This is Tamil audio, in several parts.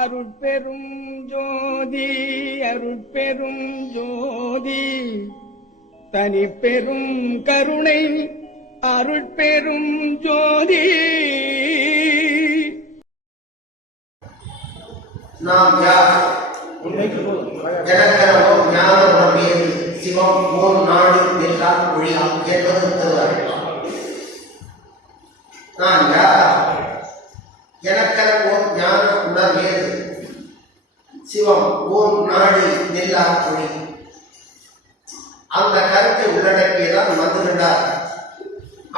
அருட்பெரும் ஜோதி அருட்பெரும் ஜோதி தனிப்பெரும் கருணை அருட்பெரும் ஜோதி. நாம் யார்? எனக்கெனவும் ஞானம் மீது சிவம் ஓர் நாடு எல்லாம் ஒழியும் என்பது திருவாரூர். நான் யார்? எனக்கெனவும் ஞான உணர்வேது சிவம் ஓர் நாடு நெல்லா ஒளி. அந்த கருத்தை உள்ளடக்கியதான் வந்துவிட்டார்.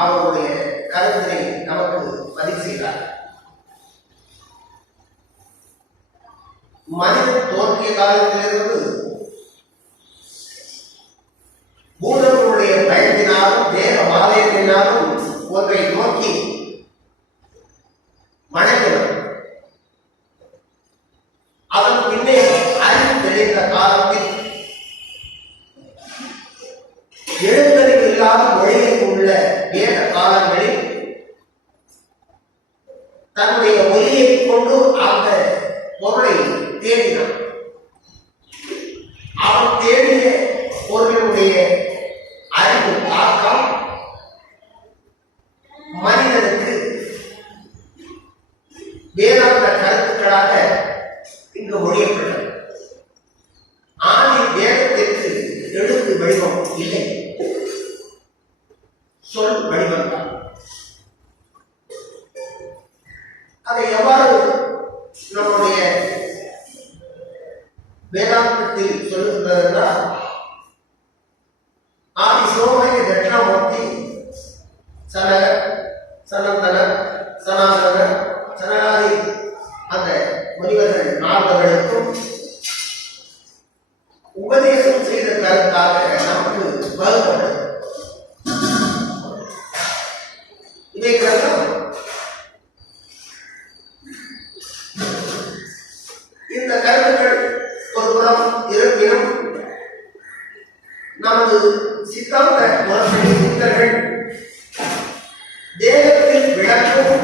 அவருடைய கருத்தினை நமக்கு பதிவு செய்தார். மனிதன் தோன்றிய காலத்திலிருந்து பூதங்களுடைய பயத்தினாலும் தேக பாதையினாலும் ஒன்றை நோக்கி வணங்குவர். அதன் பின்னே அறிவு தெளிந்த காலத்தில் எழுத்தறிவு இல்லாத மொழியில் உள்ள வேத காலங்களில் தன்னுடைய ஒலியை கொண்டு அந்த பொருளை தேடினான். அவன் தேடிய பொருளுடைய அறிவு தாக்கம் மனிதனுக்கு வேதாந்த கருத்துக்களாக இங்கு மொழியப்பட்டது. ஆதி வேதத்திற்கு எழுத்து வடிவம் இல்லை, சொல் வடிவம் தான். அதை எவ்வாறு நம்முடைய வேதாந்தத்தில் சொல்லுகிறதுனால், ஆதி சிவமய தட்சிணாமூர்த்தி சனகர் சனந்தனர் சனாதனர் சனகாதி அந்த முனிவர்கள் நால்வர்களுக்கும் உபதேசம் செய்த கருத்தாக நமக்கு வகுப்பட்டது. இதே கருத்தம் இந்த கருத்துக்கள் ஒருபுறம் இருப்பினும் நமது சித்தாந்த முறைப்படி சித்தர்கள் தேகத்தில் விளக்கும்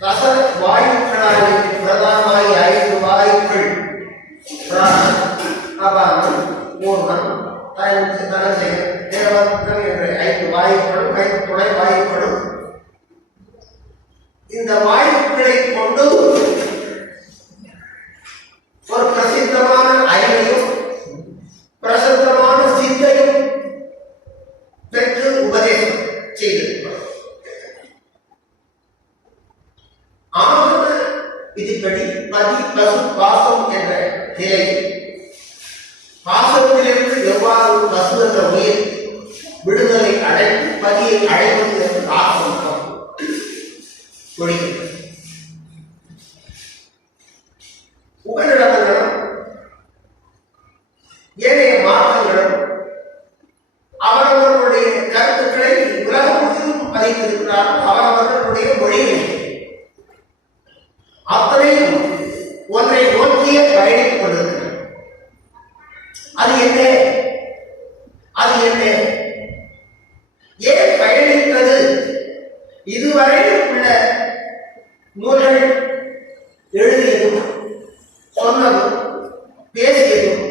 ரச வாயுக்களாக பிரதானமாய் 5 வாயுக்கள் அபானம் பூர்ணம் தனஞ்சயம் தேவத்தம் என்ற 5 வாயுக்களும் 5 துணை வாயுக்களும் இந்த வாயுக்களை கொண்டு ஒரு பிரசித்தமான அறிவையும் பிரசித்தமான சிந்தையும் பெற்று உபதேசம் செய்திருக்கிறார். ஆகம விதிப்படி பதி பசு பாசம் என்ற நிலையில் பாசத்திலிருந்து எவ்வாறு பசு என்ற உயிர் விடுதலை அடைந்து பதியை அடைவது என்று ஆசம் முடிக்கிறது. உபநிடதங்களும் ஏனைய மாற்றங்களும் அவரவர்களுடைய கருத்துக்களை உலகம் முழுவதும் பதித்திருக்கிறார்கள். அவரவர்களுடைய மொழியில் அத்தனையும் ஒன்றை நோக்கிய பயணித்துக் கொண்டிருக்கிறது. அது என்ன? அது என்ன? ஏன் பயணித்தது? இதுவரை உள்ள நூல்கள் எழுதியதும் சொன்னதும் பேசியதும்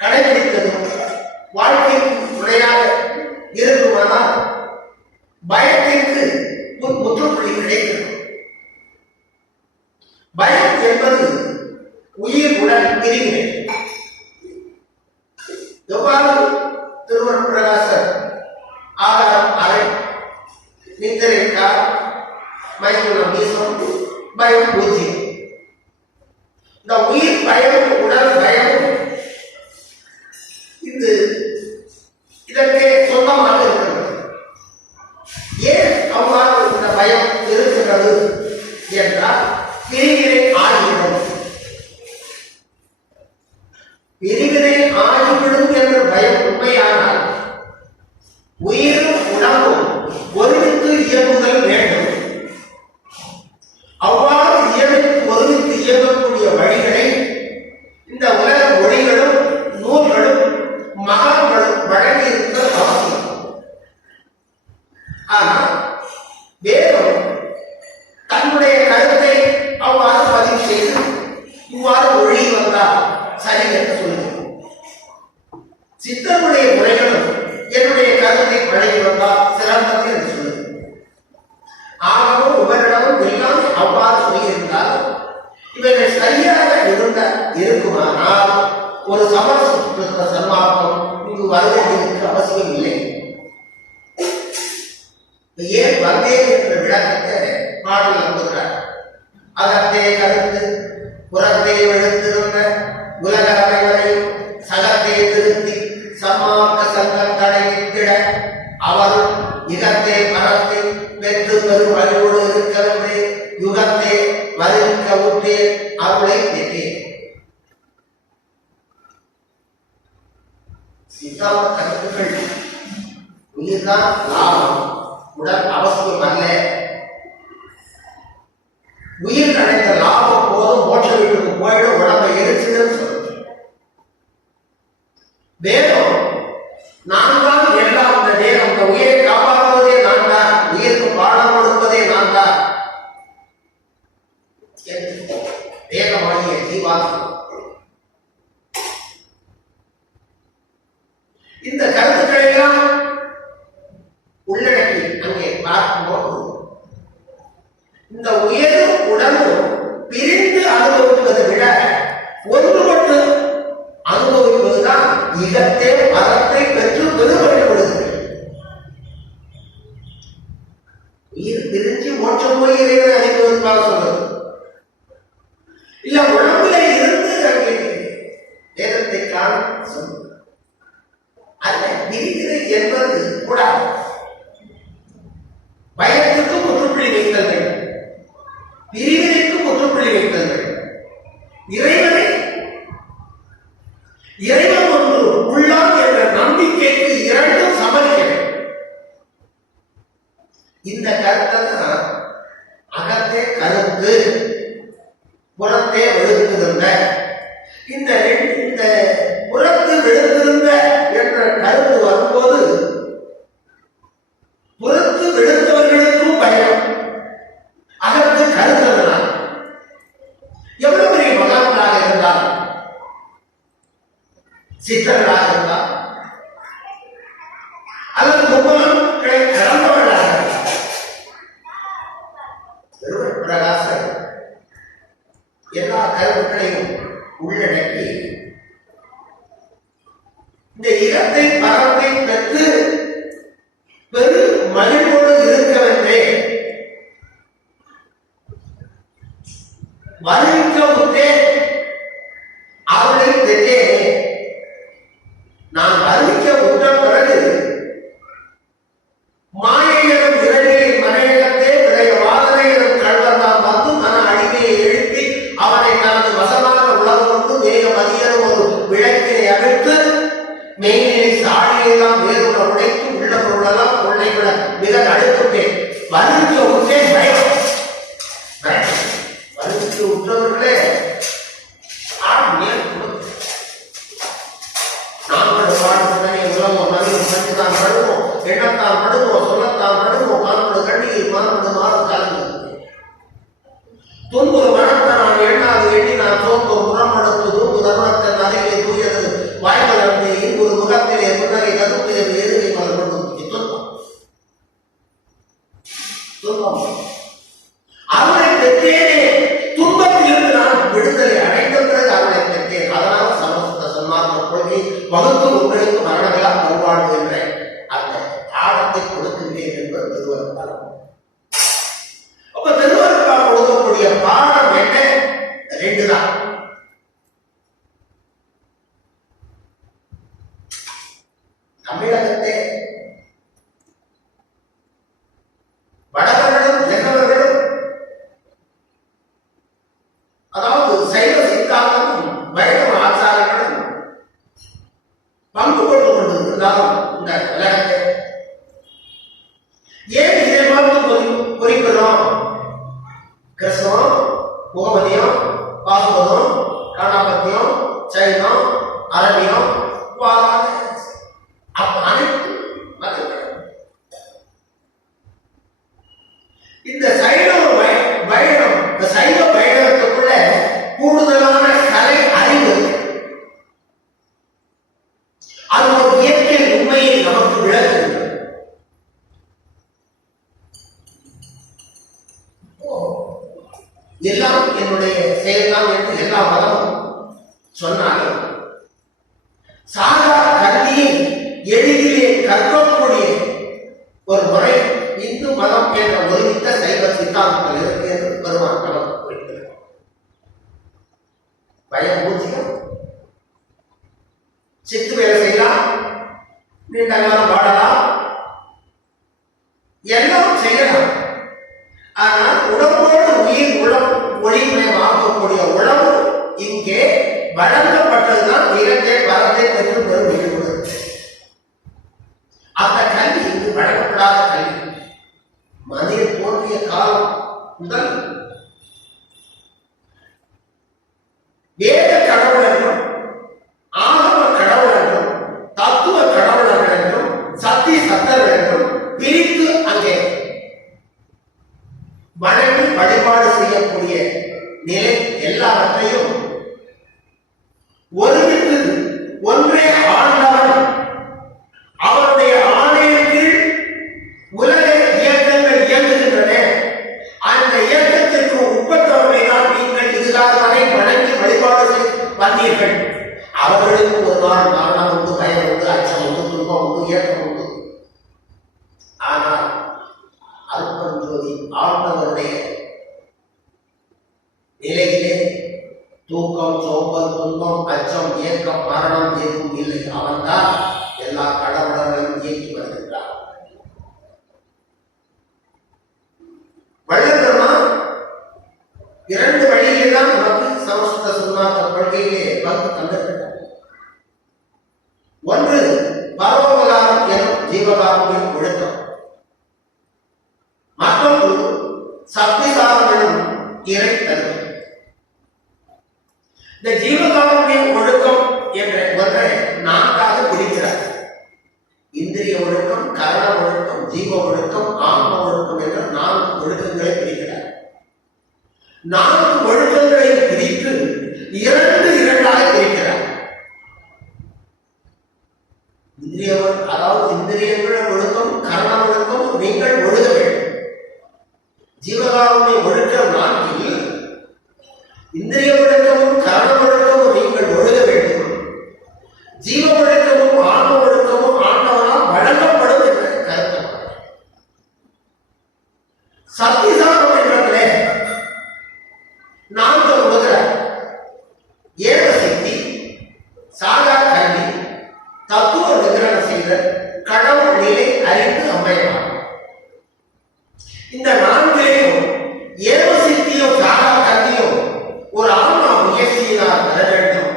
கடைபிடித்ததும் வாழ்க்கைக்கு முறையாக இருக்குமானால் பயத்திற்கு முற்றுப்புள்ளி கிடைக்கிறது. பயம் என்பது உயிர் உடல் பிரிவினை. எவ்வாறு திருவருட் பிரகாசர் ஆகாரம் அறை நித்திரை கார் மைதுனம் வீசம் பயம் பூஜ்யம். இந்த உயிர் பயம் உடல் பயம் இது இதற்கே சொந்தமாக இருக்கிறது. ஏன் அவ்வாறு இந்த பயம் இருக்கிறது என்றால் பிரிவினை ஆகிவிடும். இவைகள் சரியாக இருக்குமானால் ஒரு சமஸ்கிருத சன்மார்க்கம் இங்கு வருவதற்கு அவசியம் இல்லை. ஏன் வந்தேன் என்ற விளக்கத்தை பாடல் நம்புகிறார். அகத்தே கருத்து புறத்தே எழுத்திருந்த உலக அனைவரையும் சகத்தே திருத்தி சன்மார்க்க சங்கம் தடையிட்டிட அவரும் இகத்தே பரத்தை பெற்று பெரும் அறிவோடு இருக்கவே யுகத்தே வருவிக்க ஊற்றே அருளை பெற்றேன். சித்தாந்த கருத்துக்கள் உயிர்தான் லாபம், உடல் அவசியம் அல்ல. உயிர் அடைந்த லாபம் போதும் மோட்ச வீட்டுக்கு போயிடும், உடம்பை எரிச்சுன்னு சொல்லுங்க. வேதம் நான் தான் எல்லாம், இந்த தேகம் இந்த உயிரை காப்பாற்றுவதே நான் தான், உயிருக்கு பாடம் கொடுப்பதே நான் தான். தேகமாகிய ஜீவாத்மா இந்த கருத்துக்களை எல்லாம் உள்ளடக்கி அங்கே பார்க்கும்போது இந்த உயரும் உடம்பும் பிரிந்து அனுபவிப்பதை விட ஒன்றுபட்டு அனுபவிப்பதுதான் இகத்தே பலத்தை பெற்று பெருமைப்படுகிறது. உயிர் பிரிஞ்சு மோட்சம் போய் இறைவனை அனுபவிப்பாக சொல்றது இல்ல, உடம்புல இருந்து அங்கே வேதத்தை காண சொல்லுங்க. அல்ல பிரிவினை என்பது கூடாது. பயத்துக்கு முற்றுப்புள்ளி வைத்தல் வேண்டும், பிரிவினைக்கு முற்றுப்புள்ளி வைத்தல் வேண்டும். இறைவன் ஒன்று உள்ளான் என்ற நம்பிக்கைக்கு இரண்டும் சமர்க்க வேண்டும். இந்த கருத்தை தான் அகத்தே கருத்து புறத்தே வெளுத்திருந்த இந்த புறத்து வெளுத்திருந்த என்ற கருத்து வரும்போது புறத்து வெளுத்தவர்களுக்கும் பயம், அகத்து கருத்ததுனால் எவ்வளவு பெரிய மகான்களாக இருந்தால், சித்தர்களாக இருந்தால் அல்லது கும்பலங்களை கடந்தவர்களாக பிரகாசம் எல்லா கருத்துக்களையும் உள்ளடக்கி இந்த இடத்தை பரத்தை பெற்று பெரு மகிழ்வோடு இருக்கவென்றே வருவிக்க உத்தே அவளை பெற்றேனே. நான் வருவிக்க உற்ற பிறகு மாயையிடம் இரண்டில் மனையகத்தே விடைய வாதனையிடம் கழ்வர்தான் வந்து மன அடிமையை எழுப்பி அவனை தனது வசமான உலகம் கொண்டு வேக மதியரும் ஒரு விளக்கினை அவிழ்த்து மெய்நிலை சாடியெல்லாம் வேறுட உடைத்து உள்ள பொருளெல்லாம் கொள்ளை விட மிக நடுத்துட்டேன். வருவிக்க உற்றே பயம். வருவிக்க உற்றவர்களே நாங்கள் பாடுவதனை உலகம் நவீனம் கண்டுதான் படுவோம், எண்ணத்தான் படுவோம், சொல்லத்தான் படுவோம், காண்பது கண்ணீர் மனப்படு மாறும் கலந்து துன்புறு மனத்தை நான் எண்ணாது எண்ணி நான் தோன்பும் புறப்படுத்து தூங்கு தருணத்தின் அருகே தூயது வாய்மலர்ந்து இன்புறு முகத்திலே புன்னகை கருத்திலே எருகை மலர்படும் துன்பம் அவனை பெற்றேனே. துன்பத்திலிருந்து நான் விடுதலை அடைந்த பிறகு அவனை பெற்றேன். அதனால் சமஸ்கிருத சன்மார்க்க கொள்கை வகுத்து உங்களுக்கு மரணங்களா வருவாழ்வு என்ற அந்த ஆழத்தை கொடுக்கின்றேன் என்பது திருவருட்பால். அப்ப திருவருட்பால் கொடுக்கக்கூடிய பாடம் என்ன? ரெண்டு தான். தமிழகத்தை வடவர்களும் தென்னவர்களும், அதாவது சைவ சித்தாந்தமும் வைணவ ஆச்சாரங்களும் பங்கு கொண்டு கொண்டிருந்தாலும் இந்த உலகத்தை ஏன் இதை பார்த்து குறிப்பிடும்? கிருஷ்ணம், கோமதியம், பாசுபதம், கணபத்தியம், சைனம், அரபியம், அனைத்து இந்த சைவ வைணவம், இந்த சைவ வைணவத்துக்குள்ள கூடுதலான கலை அறிவு, அது ஒரு இயற்கை உண்மையை நமக்கு விளக்குகிறது. எல்லாம் என்னுடைய செய்யலாம் என்று எல்லா மதமும் சொன்னாலும் சாதா கல்வியை எளிதிலே கற்கக்கூடிய ஒரு முறை இந்து மதம் என்ற ஒருமித்த சைவ சித்தாந்தத்தில் இருக்கு என்று பெருமான் நமக்கு குறிப்பிட்டார். பயம் பூஜ்யம், சித்து வேலை செய்யலாம், நீண்ட காலம் வாழலாம், எல்லாம் செய்யலாம். ஆனால் உடம்போடு உயிர் உளம் ஒளிமயமாக்கக்கூடிய உணவு இங்கே வழங்கப்பட்டதுதான் இரண்டே வரத்தை பெற்று பெறும் ஈடுபடுது. அந்த கல்வி இங்கு வழங்கப்படாத கல்வி மனிதன் தோன்றிய காலம் முதல் வேத கடவுள் என்றும் ஆகம கடவுள் என்றும் தத்துவ கடவுளர்கள் என்றும் சத்திய சத்தர் என்றும் பிரித்து அங்கே வணங்கி வழிபாடு செய்யக்கூடிய நிலை எல்லாவற்றையும் ஒருமித்து ஒன்றே ஆண்டவன் அவருடைய ஆணையின் கீழ் உலக இயக்கங்கள் இயங்குகின்றன. அந்த இயக்கத்திற்கு உட்பட்டவர்களை தான் நீங்கள் இதுகாகவே வணங்கி வழிபாடு வந்தீர்கள். அவர்களுக்கு ஒரு நாள் மரணம் உண்டு, பயம் உண்டு, அச்சம் உண்டு, துன்பம் உண்டு, இயக்கம் உண்டு. ஆனால் அருட்பெருஞ்சோதி ஆண்டவருடைய நிலையிலே தூக்கம், சோம்பல், துன்பம், அச்சம், இயக்கம், மரணம் எதுவும் இல்லை. அவன்தான் எல்லா கடவுளர்களும் இயக்கி வருகின்றார். வள்ளல் இரண்டு வழியிலே தான் நமக்கு சமஸ்கிருத சுன்னாத கொள்கையிலே பங்கு தந்திருக்கிறார். ஒன்று பரோபகாரம் எனும் ஜீவகாரங்களின் ஒழுக்கம், மற்றொன்று சக்திசாரம் எனும் இறை தன்மை. இந்த ஜீவகாரங்களின் ஒழுக்கம் என்ற ஒன்றை நான்காக பிரிக்கிறார். இந்திரிய ஒழுக்கம், கரண ஒழுக்கம், ஜீவ ஒழுக்கம், ஆன்ம ஒழுக்கம் என்ற 4 ஒழுக்கங்களை பிரிக்கிறார். 4 ஒழுக்கங்களை பிரித்து 2 பிரிக்கிறார். அதாவது இந்திரியங்கள் ஒழுக்கம், கரண ஒழுக்கம் நீங்கள் ஒழுக வேண்டும். ஜீவகாரத்தை ஒழுக்க 4 இந்திரிய ஒழுக்கமும் கரண ஒழுக்கமும் நீங்கள் ஒழுக வேண்டும். ஜீவ ஒழுக்கமும் ஆன்ம ஒழுக்கமும் ஆண்டவனால் வழங்கப்படும் என்ற கருத்து. சக்திசாரம் என்றே 4 கொடுக்கிறார். ஏக சக்தி, சாகா கல்வி, தத்துவ நிகரண செய்தல், கடவுள் நிலை அறிந்து அமையலாம். இந்த 4லையும் ஏக சித்தியோ சாகா கல்வியோ ஒரு ஆன்மா முயற்சியினால் பெற வேண்டும்.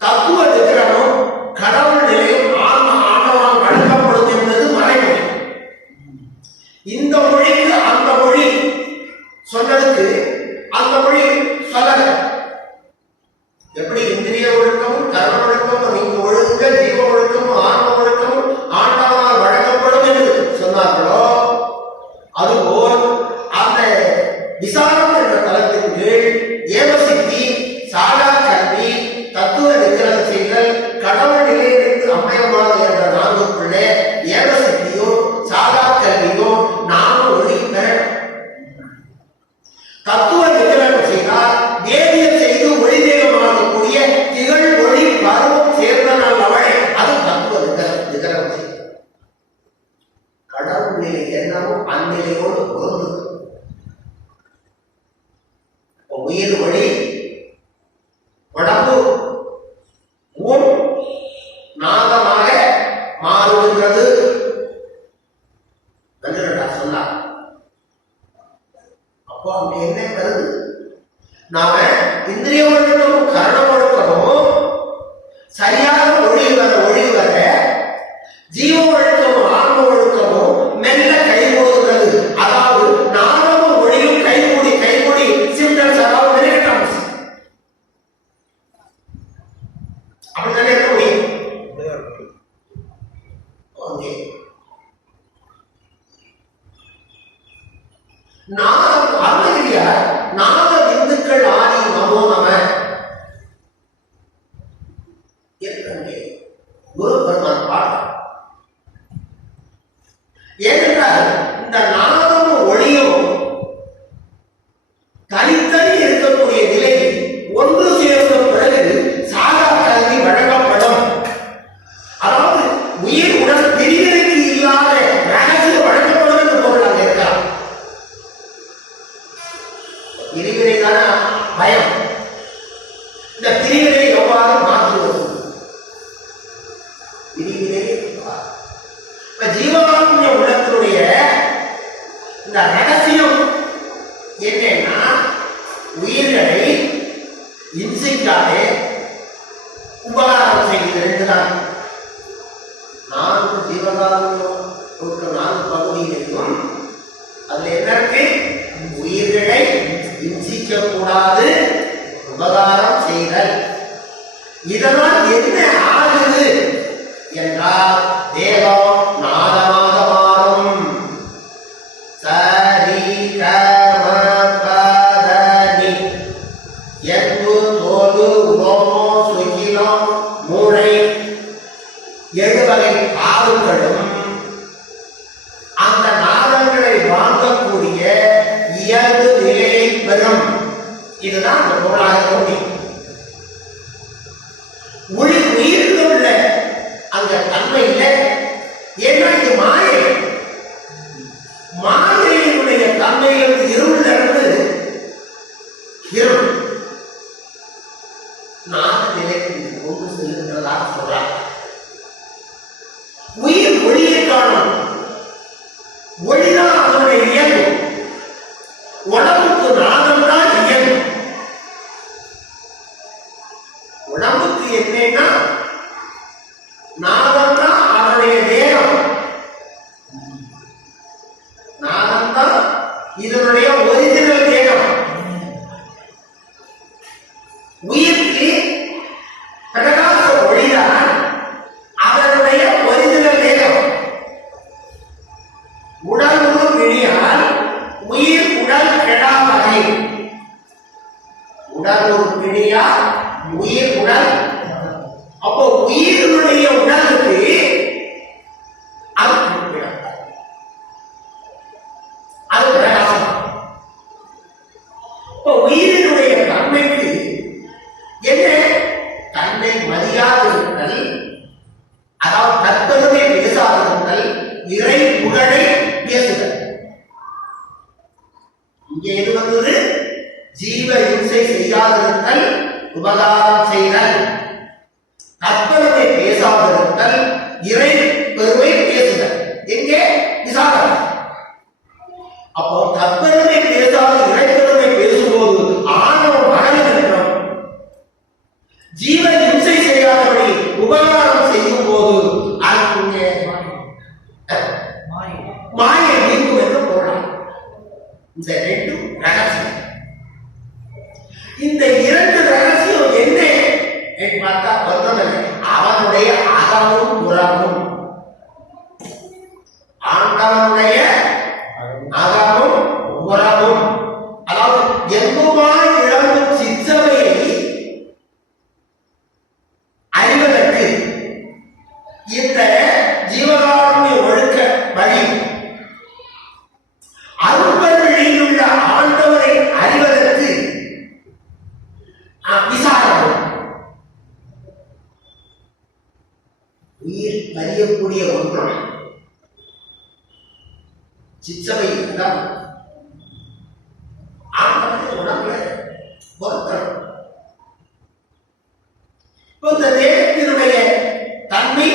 தத்துவ நிகரணம் கடவுள் நிலையும் ஆண்டவனால் வழங்கப்படும் என்பது மறைமொழி. இந்த மொழிக்கு அந்த மொழி சொன்னதுக்கு அந்த மொழி சொல்லல. எப்படி இந்திரிய ஒழுக்கமும் கரண ஒழுக்கமும் நீங்க ஒழுங்க, ஜீவ ஒழுக்கமும் ஆன்ம ஒழுக்கமும் ஆண்டவனால் வழங்கப்படும் என்று சொன்னார்களோ, அதுபோல் அந்த விசாரம் என்ற தளத்தின் கீழ் ஏவசித்தி, சாகா கல்வி, தத்துவ நிகரணம் செய்தல், கடவுள் நிலையிலிருந்து அம்மயமானது என்ற 4க்குள்ளே ஏவசித்தியோ சாகா கல்வியோ நாமும் ஒழுகின. தத்துவ நிகரணம் செய்தால் வேதியம் செய்து ஒளிதேகமாகக்கூடிய திகழ் ஒளி பருவம் சேர்ந்த நாள் அவளை அது தத்துவ நிகரணம் செய்யும். கடவுள் நிலை என்னவும் அந்நிலையோடு பொருந்தும். உயிர் ஒளி உடம்பு ஊன் நாதமாக மாறுகின்றது என்று சொன்னார். அப்போ அங்க என்ன கருது? நாம இந்திரிய ஒழுக்கமும் கரண ஒழுக்கமும் சரியாக ஒளி வர ஜீவ ஒழுக்கமும் ஆன்ம ஒழுக்கமும் மெல்ல கைகூடுகிறது. அதாவது நாமும் ஒளியும் கைகூடி சிம்டம்ஸ் அதாவது நெருக்கட்டம்ஸ் அப்படித்தானே இருக்க முடியும். ஓகே, நாத விந்துக்கள் ஆதி நமோ நம குரு பெருமான் பாடம். ஏனென்றால் இந்த நாதமும் ஒளியும் தனித்தனி இருக்கக்கூடிய நிலை இன்சைக்காலே உபகாரம் செய்து 2 தான். 4 ஜீவகாரணம் கொடுக்க 4 பகுதியிலும் அதுல என்ன இருக்கு? உயிர்களை இன்சிக்க கூடாது, உபகாரம் செய்தல். இதனால் என்ன ஆகுது என்றால் தேகம் நாதமாக மாறும். சரி கம பதனி எந்து தோடு உரோமோ சுகிலம் மூளை 7 வகை காதுகளும் அந்த நாதங்களை வாங்கக்கூடிய இயல்பு நிலையை பெறும். இதுதான் அந்த பொருளாக தோணி உயிரில் உள்ள அந்த தன்மை இல்லை. ஏன்னா இது மாயை. மாயையினுடைய தன்மையிலிருந்து இருளிலிருந்து இருள் நாத நிலைக்கு கொண்டு செல்கின்றதாக சொல்றார். உயிர் ஒளியை காணும். ஒளிதான் அதனுடைய இயல்பு. உடம்புக்கு நாதம் தான் இயல்பு. உடம்புக்கு என்னன்னா நாதம் தான் அதனுடைய தேகம். நாதம் தான் இதனுடைய ஒரிஜினல் தேகம். உயிருக்கு பிரகாச ஒளிதான் அதனுடைய ஒரிஜினல் தேகம். உடல் ஒரு பிணியால் உயிர் உடல் கெடாவகை. உடல் ஒரு பிணியால் உயிர் உடல். அப்போ உயிரினுடைய உடலுக்கு அது பிரகாசம். இப்போ உயிரினுடைய தன்மைக்கு என்ன? தன்னை மதியாதிருத்தல், அதாவது தற்பெருமை பேசாதிருத்தல், இறை புகழை பேசுதல். இங்கே எது வந்தது? ஜீவ இம்சை செய்யாதிருத்தல், உபகாரம் செய்தல், தற்பெருமை பேசாதிருத்தல், இறை பெருமை பேசுதல். எங்கே? விசாரம். அப்போ தற்பெருமை பேசாத இறை பெருமை பேசும்போது ஆணவம் அகலுகின்றோம். ஜீவ இம்சை செய்யாதபடி உபகாரம் செய்யும் போது அதுக்குள்ளே மாயை நீக்கும் என்று பொருள். இந்த 2 ரகசியம். இந்த 2 ரகசியம் என்ன என்று பார்த்தா வந்தவன் அவனுடைய அகமும் புறமும். ஆண்டவனுடைய அகமும் புறமும், அதாவது எங்குமாய் விளங்கும் சிற்றவையை அறிவதற்கு இந்த ஜீவகாருண்ய ஒழுக்க வழி. அருட்பெருவெளியில் உள்ள ஆண்டவரை அறிவதற்கு விசாரம். உயிர் அறியக்கூடிய ஒன்று சிற்றவை தான் ஆண்டவனுடைய உணர்வுல பொருத்தம். இந்த தேகத்தினுடைய தன்மை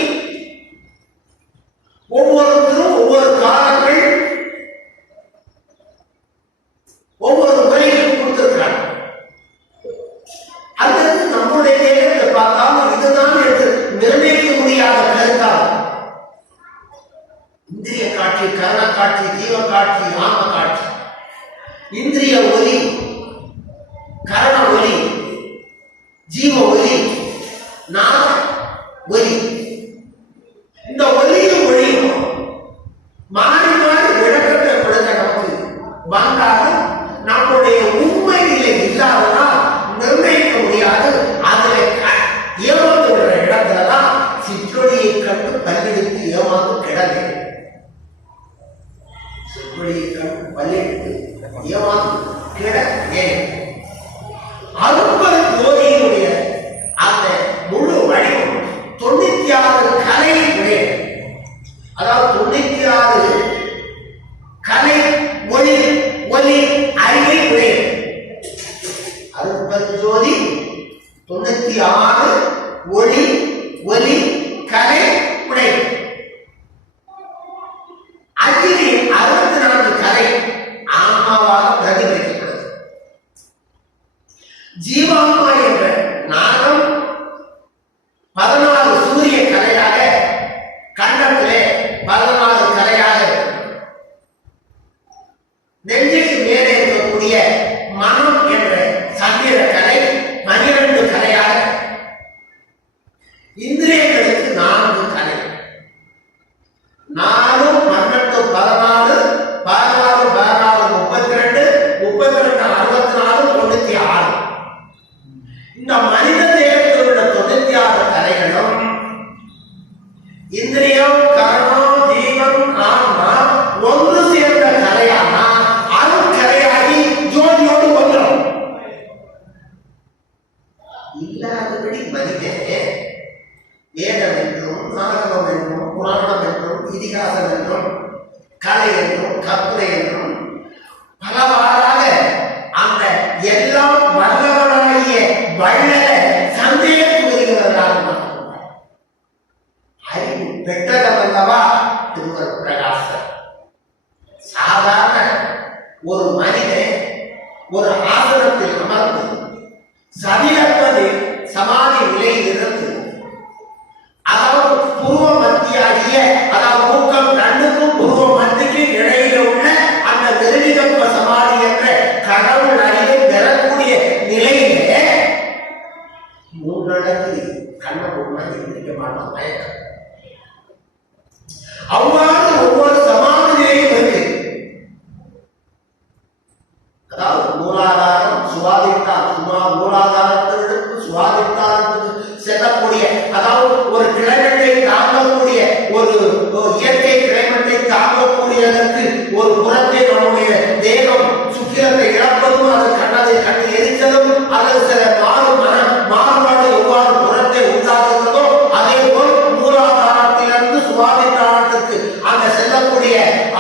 ஒவ்வொருத்தரும் ஒவ்வொரு காலங்கள் ஒவ்வொரு முறையில் கொடுத்திருக்கிறார். அல்லது நம்முடைய தேகத்தை பார்த்தாலும் இதுதான் என்று நிர்ணயிக்க முடியாத கருத்தால் இந்திரிய காட்சி, கரண காட்சி, ஜீவ காட்சி, ஆன்ம காட்சி, இந்திரிய ஒலி, கரண ஒலி, ஜீவ ஒலி, நாத ஒலி. இந்த ஒலியும் ஒளியும் மாறி மாறி விளக்கத்தை கொடுத்த நமக்கு வந்தாலும் நம்முடைய உண்மை நிலை இல்லாததால் நிர்ணயிக்க முடியாது. அதுல ஏமாந்து விடுற இடத்துலதான் சிற்றொழியை கண்டு பல்லெடுத்து ஏமாந்து கிடக்கு. சிற்றொழியை கண்டு பல்லெடுத்து ஏமாந்து கிடக்கு. அருட்பெரு ஜோதியினுடைய அந்த முழு வடிவம் 96 கலை உடைய, அதாவது 96 கலை ஒளி ஒலி அறிவை உடைய அருட்பெரு ஜோதி 96 ஒளி ஒலி கலை உடைய. அதிலே 64 கலை ஆன்மாவாக பிரதிபலிக்கப்படுது. ஜீவான்மா என்ற இந்த மனித தேகத்தில் உள்ள 96 கலைகளும் இந்திரியம், கரணம், ஜீவன், ஆன்மா ஒன்று சேர்ந்த கலையானா அருட்கலையாகி ஜோதியோடு வந்துடும். இல்லாதபடி மனிதன் வேதம் என்றும் நாடகம் என்றும் புராணம் என்றும் இதிகாசம் என்றும் கலை என்றும் கற்பனை என்றும் பலவாறாக அந்த எல்லாம் வல்லவனாகிய வள்ளல சந்தேகத்துவர்களால் மட்டும்தான் அறிவு பெற்றதல்லவா திருவர் பிரகாசர். சாதாரண ஒரு மனிதன் ஒரு ஆசனத்தில் அமர்ந்து சதிலப்பது சமாதி நிலையில் இருந்து அதாவது பூர்வ மத்தியாகிய அதாவது மூக்கம் கண்ணுக்கும் பூர்வ மத்திக்கு இடையில உள்ள அந்த நிர்விகல்ப சமாதி என்ற கடவுள் அறிவை பெறக்கூடிய நிலையிலே மூன்றடங்கு கண்ண உண்மை இருக்க மாட்டோம் மயக்கம். அவ்வாறு ஒவ்வொரு சமாதி நிலையும் இருக்கு. அதாவது மூலாதாரம் சுவாதித்தார் மூலாதாரத்திலிருந்து சுவாதித்தாரத்துக்கு செல்லக்கூடிய அதாவது ஒரு கிளைமேட்டை தாங்கக்கூடிய ஒரு இயற்கை கிளைமேட்டை தாங்கக்கூடியதற்கு ஒரு புறத்தை நம்முடைய தேகம் சுக்கிரத்தை இழப்பதும் அது கண்ணதை கண்டு எரிச்சதும் அது சில மாறுபாடு எவ்வாறு புறத்தை உண்டாக்குகிறதோ அதே போல் மூலாதாரத்திலிருந்து சுவாதித்தாரத்துக்கு அந்த செல்லக்கூடிய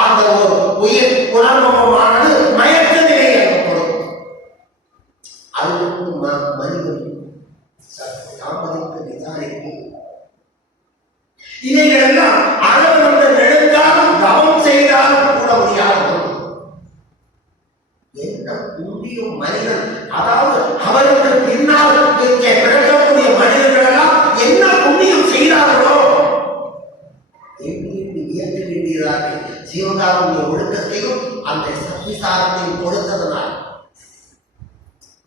அந்த ஒரு உயிர் உணர்வமானது மயக்க நிலையை ஏற்படும். அதுக்கு மனிதன் தாமதித்து நிதானித்து இதையெல்லாம் அளவு நெடுங்காலம் தவம் செய்தாலும் கூட முடியாது. என்ன புண்ணியம் மனிதன் அதாவது அவருக்கு பின்னால் இங்கே பிறக்கக்கூடிய மனிதர்கள் எல்லாம் என்ன புண்ணியம் செய்தார்களோ இயற்க வேண்டியதாக ஜீவகாருண்ய ஒழுக்கத்தையும் அந்த சக்திசாரத்தையும் கொடுத்ததனால்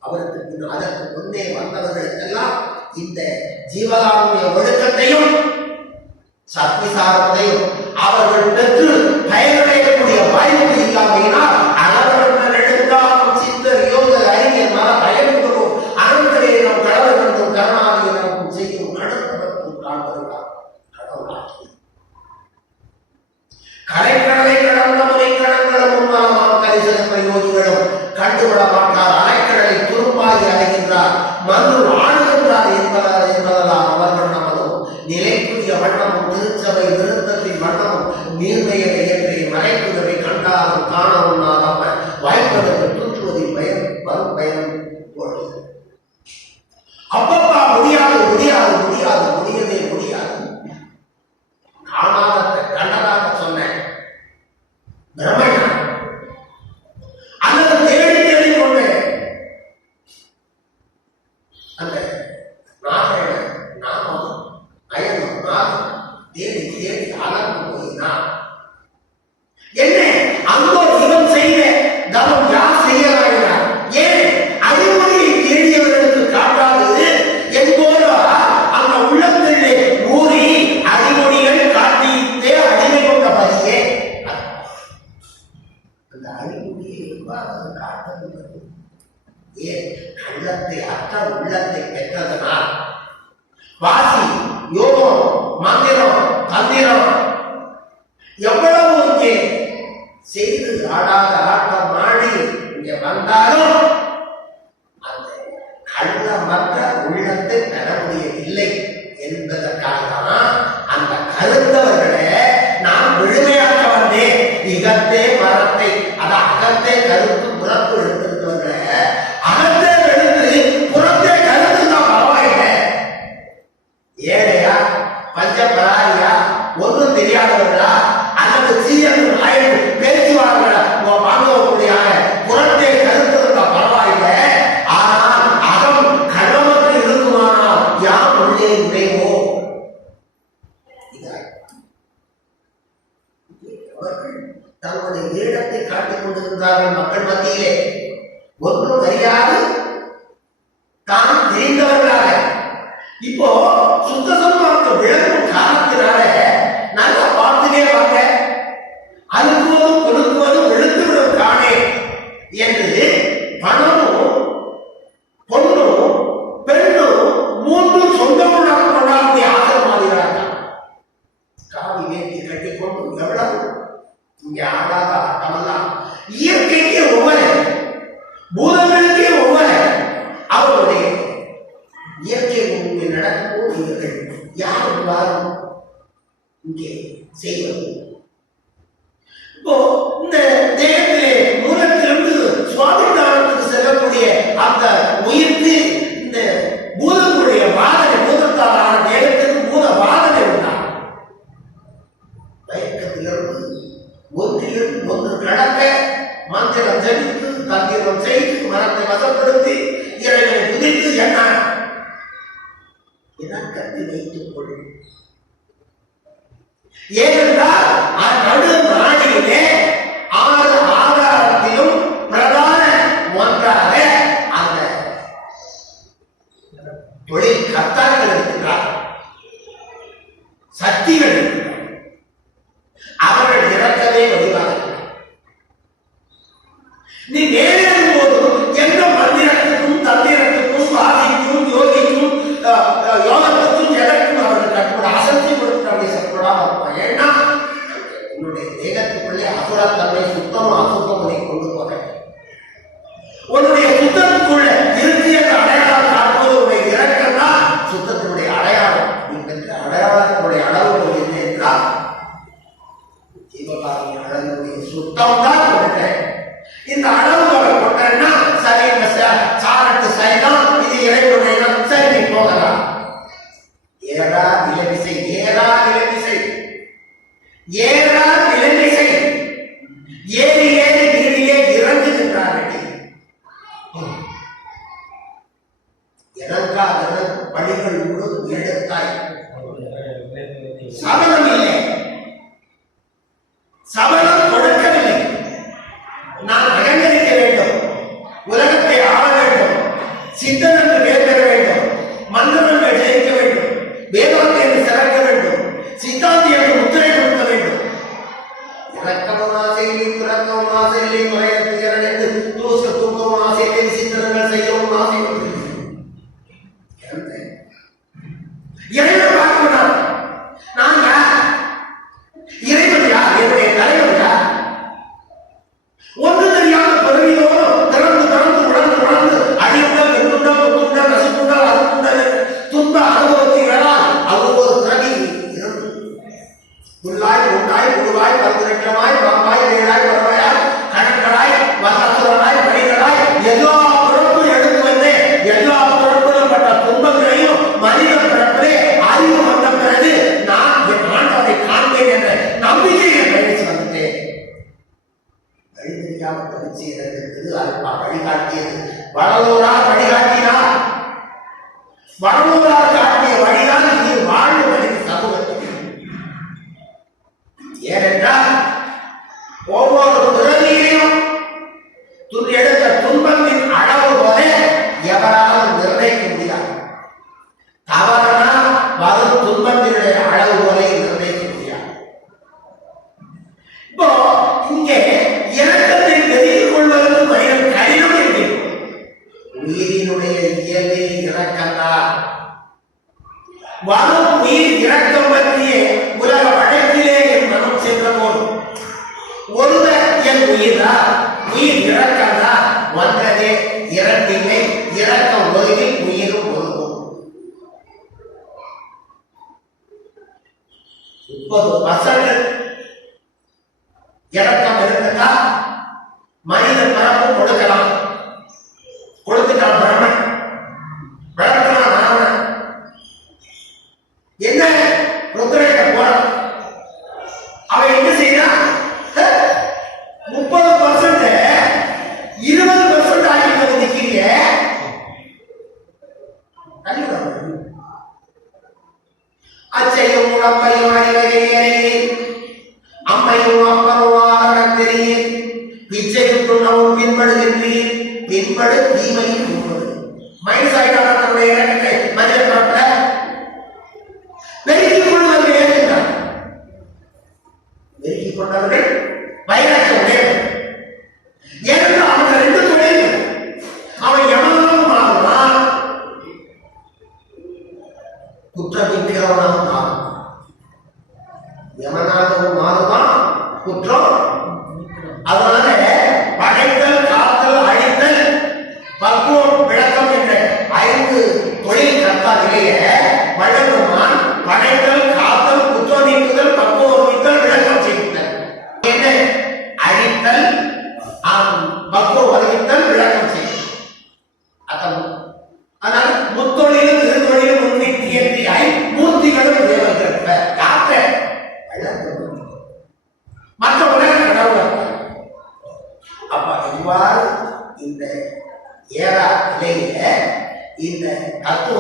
அவருக்கு அதற்கு முன்னே வந்தவர்களுக்கெல்லாம் இந்த ஜீவகாருண்ய ஒழுக்கத்தையும் சக்திசாரத்தையும் அவர்கள் பெற்று பயனடையக்கூடிய வாய்ப்பு இல்லாமையினால் அளவற்ற நெடுங்காலம் சித்தர் யோகர் அறிஞர் மத பயன்களும் அனந்தரேனம் கடவுளும் கருணாதிகளும் செய்யும் கடற்கடற்கும் காண்பதுதான் கடவுளாக்கி கரைக்கடலை கடந்த முறை கடன்களும் உண்மானமான கரிசன யோகிகளும் கண்டுவிட மாட்டார். அலைக்கடலை துருப்பாகி அடைகின்றார் மருள் ஆடுகின்றார் என்பதெல்லாம் அவர்கள் நமதும் நிலைக்குரிய வண்ணமும் திருச்சபை நிறுத்தத்தின் வண்ணமும் நீர்மையை இயற்கை மறைப்புகளை கண்டாலும் காணவும் நாகாமல் வாய்ப்பதற்கு தூற்றுவதில் பயன் வரும் பயன் போடுகிறது. அப்பப்பா முடியாது முடியாது முடியாது முடியவே முடியாது. காணாத கண்டதாக சொன்னேன் பிரம்மன் அல்லது தேடி தேடி கொண்டு அந்த நாராயணன் நாமம் அயனும் நாமம் தேடி தேடி அலர்ந்து போயினா என்ன அங்கோ சிவம் செய்த தவம் யார் செய்யறாங்க? ஏன் அறிவுரையை தேடியவர்களுக்கு காட்டாது என்போல அந்த உள்ளத்திலே ஊறி அறிவுரைகள் காட்டித்தே அடிமை கொண்ட பதியே அந்த அறிவுரையை எவ்வாறு காட்டவில்லை? ஏன் உள்ளத்தை அற்ற உள்ளத்தை பெற்றதனால் வாசி யோகம் மந்திரம் தந்திரம் எவ்வளவு இங்கே செய்து ஆடாத ஆட்டம் ஆடி இங்கே வந்தாலும் அந்த கள்ளமற்ற உள்ளத்தை பெற முடியவில்லை என்பதற்காக அந்த கருத்தவர்களை நான் விழுமையாக்க வந்தேன். இகத்தே மரத்தை அது அகத்தே கருத்து புறத்து எடுத்திருந்தவர்களை அகத்தே எடுத்து புறத்தே கருத்து தான் பரவாயில்லை. ஏழையா பஞ்சபராரியா ஒன்றும் தெரியாதவர்களா அல்லது சீரன் பேச்சுவார்களா வாங்கக்கூடிய புறத்தே கருத்து தான் பரவாயில்லை. ஆனால் அகம் கள்ளமற்று இருக்குமானால் யார் உள்ளே நுழைவோம்? தங்களுடைய ஈழத்தை காட்டிக் கொண்டிருந்தார்கள் மக்கள் மத்தியிலே. ஒன்றும் அறியாது தான் தெரிந்தவர்களாக இப்போ சுத்த சன்மார்க்க விளக்கும் காரணத்தினால நல்ல பார்த்துட்டே வாங்க அழுக்குவதும் கொடுக்குவதும் எழுத்துவிடும் காணே என்று பணமும் பொண்ணும் பெண் ஊழியர்கள் யார் வாரம் இங்கே செய்வது? இப்போ இந்த தேகத்திலே மூலத்திலிருந்து சுவாதிதானத்துக்கு செல்லக்கூடிய அந்த உயிர்த்து இந்த பூதங்களுடைய வாதனை, பூதத்தாலான தேகத்திற்கு பூத வாதனை உண்டாகும். மயக்கத்திலிருந்து ஒன்றிலிருந்து ஒன்று கடக்க மந்திரம் ஜபித்து தந்திரம் செய்து மனத்தை வசப்படுத்தி இறைவனை புதித்து என்ன இணக்கத்தை வைத்துக் கொள்ளும். ஏனென்றால் நடு நாடியிலே 6 ஆதாரத்திலும் பிரதான ஒன்றாக அந்த தொழில் கர்த்தாக்கள் இருக்கிறார், சக்திகள் இருக்கிறார். அவர்கள் இறக்கவே வழிவாக நீ நேரிடும் போது எந்த மந்திரத்துக்கும் தந்திரத்துக்கும் வாதிக்கும் யோகிக்கும் யோகத்துக்கும் எதற்கும் அவர்கள் கட்டுப்பட அசத்தி கொடுத்து அப்படி சப்படாம இருப்பான். ஏன்னா உன்னுடைய தேகத்துக்குள்ளே அசுரத்தன்மை சுத்தமும் அசுத்தமுனை கொண்டு போக உன்னுடைய சுத்தத்துக்குள்ள இறுதிய அடையாளம் காட்டுவது உடைய இறக்கம் தான் சுத்தத்தினுடைய அடையாளம். இந்த அடையாளத்தினுடைய அளவு என்ன என்றால் ஜீவகாரணி அளவுடைய சுத்தம் தான் கொடுத்தேன். இந்த அளவுகளை கொட்டா சரி, சாரட்டு சரிதான், இது இறைவனுடைய சரி, நீ போகலாம். ஏறா நிலைமிசை, ஏறா நிலைமிசை, ஏறா நிலைமிசை, ஏறி ஏறி நீரிலே இறங்குகின்றார்கள். எனக்காக வழிகள் முழுவதும் எடுத்தாய். சபலம் இல்லை, சபலம் கொடுக்கவில்லை. நான் அலங்கரிக்க வேண்டும், உலகத்தை ஆள வேண்டும், சித்தனங்கள் வேண்ட வேண்டும், மன்னர்கள் ஜெயிக்க வேண்டும், வேதாந்தியை சிறக்க வேண்டும், சித்தாந்தியை முத்திரை கொடுக்க வேண்டும். இறக்கவும் ஆசையிலே துறக்கவும் ஆசையிலே முறையற்ற என்று தூச தூக்கவும் ஆசையிலே சித்தனங்கள் செய்யவும் ஆசை. இறைவன் பார்க்கணும். நாங்க இறைவன் யார்? என்னுடைய தலைவர் யார்? ஒன்று தெரியாத பதவியோடு திறந்து திறந்து உணர்ந்து உணர்ந்து அழிவுடன் வெட்டுண்டன் ஒத்துண்டன் ரசித்துண்டன் அறுத்துண்டன் துன்ப அனுபவத்தினால் அவ்வொரு திறவி இருந்து புல்லாய் உண்டாய் முழுவாய் 10 லட்சமாய் 7ஆய் 10ஆய் கணக்களாய் வசத்துவனாய் மனிதனாய் எல்லா பிறப்பும் எடுத்து வந்து எல்லா பிறப்பிலும் பட்ட துன்பங்களையும் மனித பிறப்பிலே அறிவு வந்த பிறகு நான் என் ஆண்டவரை காண்பேன் என்ற நம்பிக்கையை பயணிச்சு வந்துட்டேன். வழிகாட்டியது வடலூரார் வழிகாட்டினார். வடலூரார் காட்டிய வழிதான் இது வாழ்வு மனித சமூகத்துக்கு. ஏனென்றால் ஒவ்வொரு துறவியையும் எடுத்த துன்பத்தின் அளவு போல எவராலும் நிர்ணயிக்க முடியாது. தவறான வரும் துன்பத்தினுடைய அளவு போல நிர்ணயிக்க முடியாது. இப்போ இங்கே இறக்கத்தை தெரிந்து கொள்வதற்கு மனிதன் கடினம் என்று உயிரினுடைய இயல்பே இறக்கம்தான். வரும் உயிர் இறக்கம் பற்றிய உலக வழக்கிலே என் மனம் சென்ற போது ஒருவர் என் உயிர்தான், உயிர் இறக்கம்தான். ஒன்றதே இரண்டிலே இறக்கம் ஒருவில் உயிரும் ஒருவும். 30% இறக்கம் இருந்தா மனித பரப்பு கொடுக்கலாம். கொடுத்துட்டான் பிரம்மன், வளர்க்கலாம் ராவணன். என்ன ருத்ரேட்ட போறான், அவன் என்ன செய்யறான்? 30% 20% ஆகிட்டு நிக்கிறீங்க. அச்சையும் உடம்பையும் அறிவகையேன், அம்மையும் அப்பனும் தெரியும், பிச்சைக்கு நாம் பின்படுகின்றீர், பின்படு தீமையும் உண்பது. மைனஸ் ஆகிட்டான நம்முடைய இறக்கத்தை மனித பிறப்புல பெருக்கிக் கொள்வது ஏற்கிறார். பெருக்கிக் கொண்டவர்கள் வைராட்சியம் உடையவர். ஏனென்றால் அவர்கள் 2 தொழில்கள். அவன் எவனாலும் மாறுவான், குற்றமிக்கிறவனாக மாறும். எவனாகவும் மாறுவான், குற்றம். அதனால படைத்தல், காத்தல், அழித்தல், பக்குவம், விளக்கம் என்ற 5 தொழில் கர்த்தா நிலைய வழங்கும்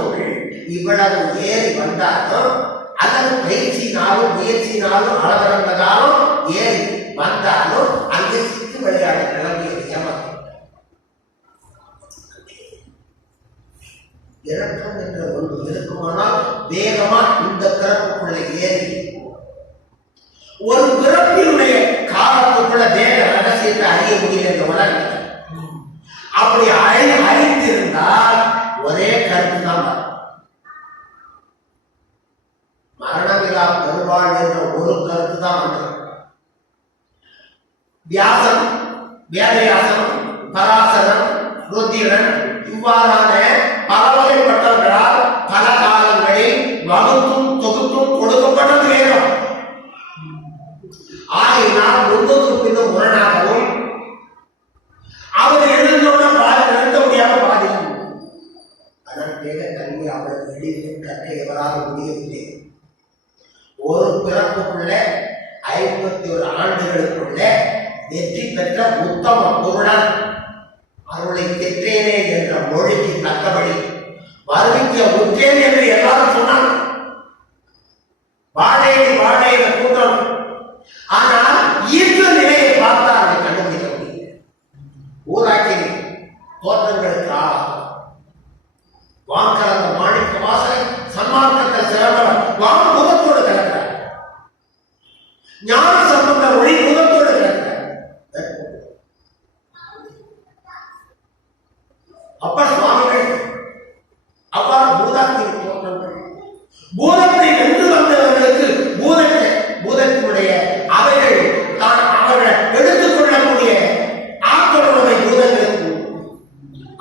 மருத்துவர்கள் இவ்வளவு ஏறி வந்தாலும் அல்லது பயிற்சினாலும் முயற்சினாலும் அளவிறந்ததாலும் ஏறி வந்தாலும் அங்கே சித்து விளையாட நிலைமையை ஏமாற்ற இறக்கம் என்ற ஒன்று இருக்குமானால் வேகமா இந்த பிறப்புக்குள்ள ஏறி ஒரு பிறப்பினுடைய காலத்துக்குள்ள வேக ரகசியத்தை அறிய முடியல என்று வளர்ந்து அப்படி அறிந்திருந்தால் ஒரே கருத்து தான் மரணமில்லா பெருவாழ் என்ற ஒரு கருத்து தான் வந்தது. வியாசன், வேதவியாசன், பராசரன், ருத்திரன் இவ்வாறான பல வகைப்பட்டவர்களால் பல காலங்களில் வகுத்தும் தொகுத்தும் கொடுக்கப்பட்டது வேதம். ஆயினால் ஒன்றுக்கு பின்னும் முரணாகவும் அவர் எழுந்தோட நிறுத்த முடியாத பாதிக்கும். அதற்கேக கல்வி அவளுக்கு எளிதில் கற்க எவராக முடியவில்லை. ஒரு பிறப்புக்குள்ள 51 ஆண்டுகளுக்குள்ள வெற்றி பெற்ற உத்தம பொருளன் அருளை பெற்றேனே என்ற மொழிக்கு தக்கபடி வருவிக்க உற்றேன் என்று எல்லாரும் சொன்னாங்க. வாழை வாழை கூட்டம். ஆனால் ஈர்ப்பு நிலையை பார்த்தால் அதை கண்டுபிடிக்க முடியும். ஊராட்சி தோற்றங்களுக்கு ஆளாகும். வான்கலந்த மாணிக்க வாசகன் சன்மார்க்கத்தை சிறந்தவர் வான் முகத்தோடு கிடக்கிறார். ஞான சம்பந்த ஒளி முகத்தோடு கிடக்கிறார். அப்ப சுவாமிகள் அவ்வாறு பூதாத்தி தோற்றங்கள் பூதத்தை வென்று வந்தவர்களுக்கு பூதத்தினுடைய அவைகள் தான் அவர்கள் எடுத்துக் கொள்ளக்கூடிய ஆக்கலுடைய பூதங்களுக்கு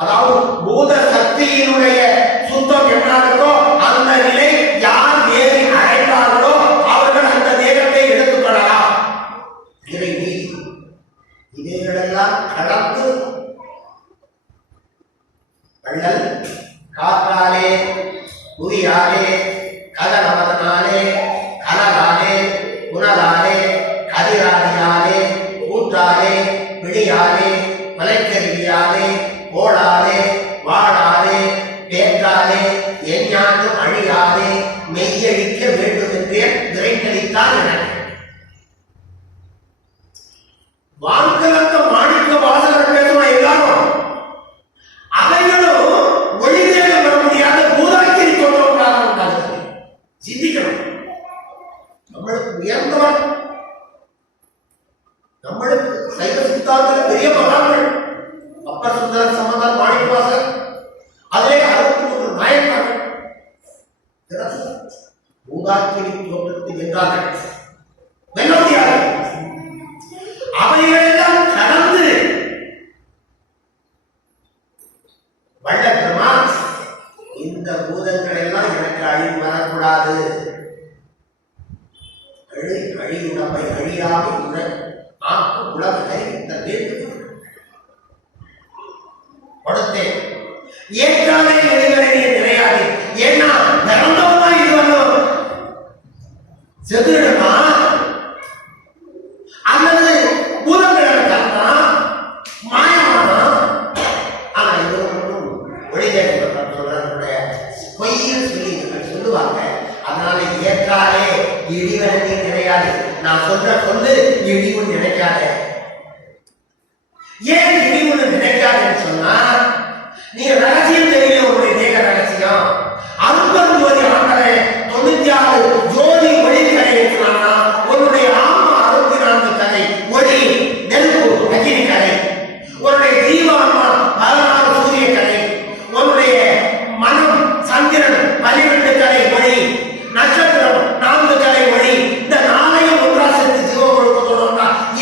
அதாவது பூத சக்தியினுடைய சுத்தம் என்ன இருக்கோ அந்த நிலை யார் ஏறி அடைந்தார்களோ அவர்கள் அந்த தேகத்தை எடுத்துக் கொள்ளலாம். இவைகளெல்லாம் கலந்து வள்ளல் காற்றாலே புரியாலே கதனமதனாலே கனலாலே புனலாலே கதிராதியாலே கூற்றாலே பிடியாலே மலைக்கருவியாலே கோளாலே வாழாலே பேற்றாலே எஞ்ஞானும் அழியாலே மெய்யழிக்க வேண்டும் என்றே விரைந்தளித்தான் என வான்கலந்த மாணிக்க வாசகர் பேசுவா எல்லாரும் அவைகளும் ஒளிதேக வர முடியாத பூதாக்கிரி தோற்றவர்களாக உண்டாகிறது. சிந்திக்கணும். நம்மளுக்கு உயர்ந்தவர், நம்மளுக்கு சைவ சித்தாந்தத்தில் பெரிய மகான்கள் அப்பர் சுந்தரர், சம்பந்தர், மாணிக்கவாசகர், அதிலே 63 நாயன்மார்கள் பூதாக்கிரி தோற்றத்தை வென்றார்கள். வெல்ல முடியாது. அவைகளெல்லாம் கடந்து வள்ளல் இந்த பூதங்கள் எல்லாம் எனக்கு அழிவு வரக்கூடாது, அழிவுடமை அழியாமல் உலகத்தை இந்த கொடுத்தேன். ஏற்காலே எதிர்வரையே நிறையாது. ஏன்னா நிரந்தரமா இது வரணும் செதுடமா அல்லது பூதங்களை கலந்தா மாயமானா. ஆனா இது ஒளிதேக சொல்றதுடைய பொய்யில் சொல்லி சொல்லுவாங்க. அதனால ஏற்காலே இடிவரனே கிடையாது. நான் சொல்ற சொல்லு இடிவு நினைக்காத. ஏன் இடிவுன்னு நினைக்காதுன்னு சொன்னா நீங்க ரகசியம் தெரியல. உங்களுடைய தேக ரகசியம் 50 ஜோதி ஆண்டரை 96 ஜோதி ஒளிகளை இருக்கிறான்னா உன்னுடைய ஆன்மா 64 கதை ஒளி நெருப்பு அக்னி கதை, உன்னுடைய ஜீவான்மா 16 சூரிய கதை, உன்னுடைய மனம் சந்திரன் 12 கலை ஒளி, நட்சத்திரம் 4 கலை ஒளி. இந்த 4ஐயும் ஒன்றா சேர்த்து ஜீவ ஒழுக்கத்தோட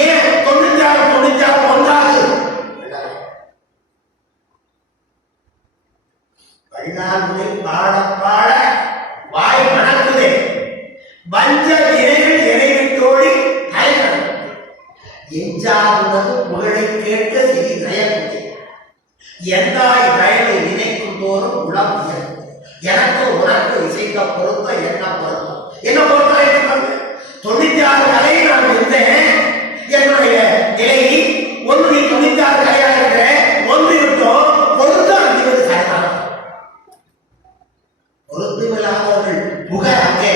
ஏன் 96 ஒன்றாது வழிநாள்முறை பாட பாட வாய் மணக்குதே. வஞ்ச இறைகள் இறைவிட்டோடி நயக்கணும். எஞ்சாதுனது புகழை கேட்க செவி நயக்குதே. எந்தாய் வயலை நினைக்கும் தோறும் உளம் எனக்கு உனக்கு இசைக்க பொருத்த என்ன பொருத்தம். என்ன பொருத்தம்? 96 கலை நான் இருந்தேன். என்னுடைய நிலை ஒன்று 96 கலையாக இருக்கிற ஒன்று விட்டோம் பொருத்தம் 20 கலைதான். பொருத்தமில்லாதவர்கள் புக அங்கே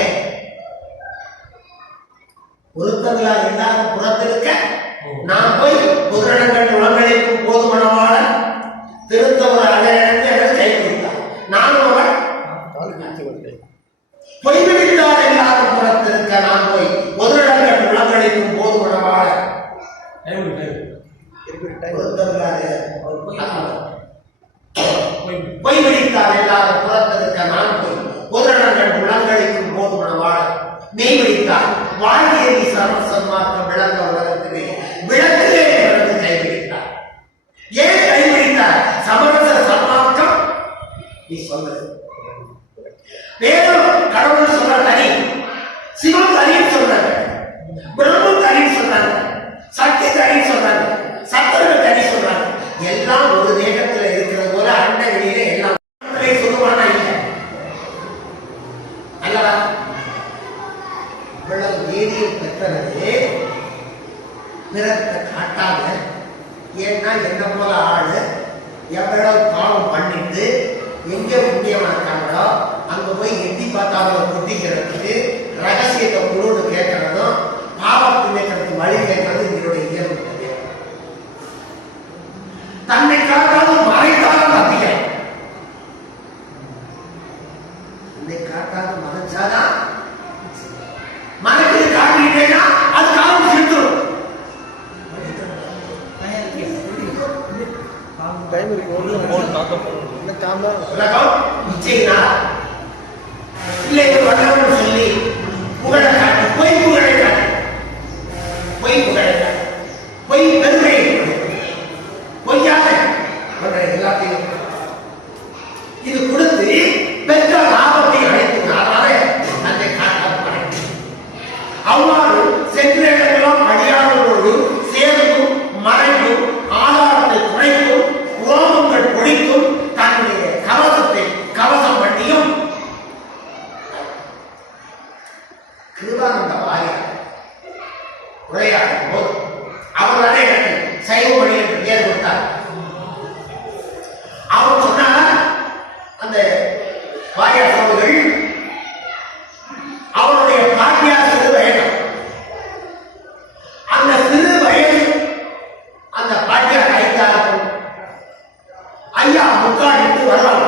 பொருத்தமில்லாத எல்லாரும் புறத்திருக்க நான் போய் புகழங்கள் உலகளைக்கும் போதுமனவாள திருத்தவர் அழைத்து எனக்கு கை கொடுத்தார். நானும் அவன் பொய்விட்டார் எல்லாரும் புறத்திருக்க நான் போய் பொதுழங்கள் உலகளைக்கும் போதுமனவாள பொய்விட்டார் எல்லாரும் புறத்திருக்க நான் போய் பொதுழங்கள் உலகளைக்கும் போதுமனவாள மெய் விழித்தார் வாழ்க்கையை சர்வசன்மார்க்கம் விளங்க உலகத்திலே விளக்கிலே விளந்து கைவிழித்தார். ஏன் கைவிழித்தார்? சமரச சன்மார்க்கம் நீ சொல்றது வேறும் கடவுள் சொல்ற தனி, சிவம் தனின்னு சொல்றாங்க, பிரம்மம் தனின்னு சொல்றாங்க, சக்தி தனின்னு சொல்றாங்க, சத்தர்கள் தனி சொல்றாங்க. எல்லாம் ஒரு தேகத்துல இருக்கிறது போல அண்ட வெளியில எல்லாம் சொல்லுவானா இல்லை அல்லவா? இவ்வளவு நீதியை பெற்றது பிறத்தை காட்டாம, ஏன்னா என்ன போல ஆளு எவ்வளவு பாவம் பண்ணிட்டு எங்க புண்ணியமா இருக்காங்களோ அங்க போய் எட்டி பார்த்தாங்களோ புத்திக்கிறதுக்கு ரகசியத்தை குழுன்னு கேட்கறதும் பாவம் புண்ணியத்துக்கு வழி கேட்கறது எங்களுடைய இயல்பு. தன்னை காட்டாலும் மறைத்தாலும் மத்தியம், தன்னை காட்டாலும் மறைச்சாதான் மனக்கு காட்டிட்டேன்னா அது காலம் செலுத்தும். இல்லை வல்லவன் சொல்லி புகழ காட்டு, பொய் புகழை காட்டு, பொய் புகழை காட்டு, பொய் பெருமையை பொய்யாக எல்லாத்தையும் இது கொடுத்து பெற்ற லாபத்தை அழைத்துனால தன்னை காட்டாமல் அவ்வாறு சென்ற இடங்களும் அடியாளர்களோடு சேர்ந்தும் மறைந்தும் ஆதாரத்தை குறைக்கும் உரோமங்கள் பொழிக்கும் தன்னுடைய கவசத்தை கவசம் பண்ணியும் கிருபானந்த வாரியார் உரையாடும் போது அவர் அடையத்தில் சைவ மொழி என்று பெயர் கொடுத்தார். அவர் சொன்னார், அந்த வாரியார் சுவாமிகள் அவருடைய பாட்டியார் சிறு வயது, அந்த சிறு வயது அந்த பாட்டியார் ஐந்தாலும் ஐயா முக்காடிட்டு வருவாங்க.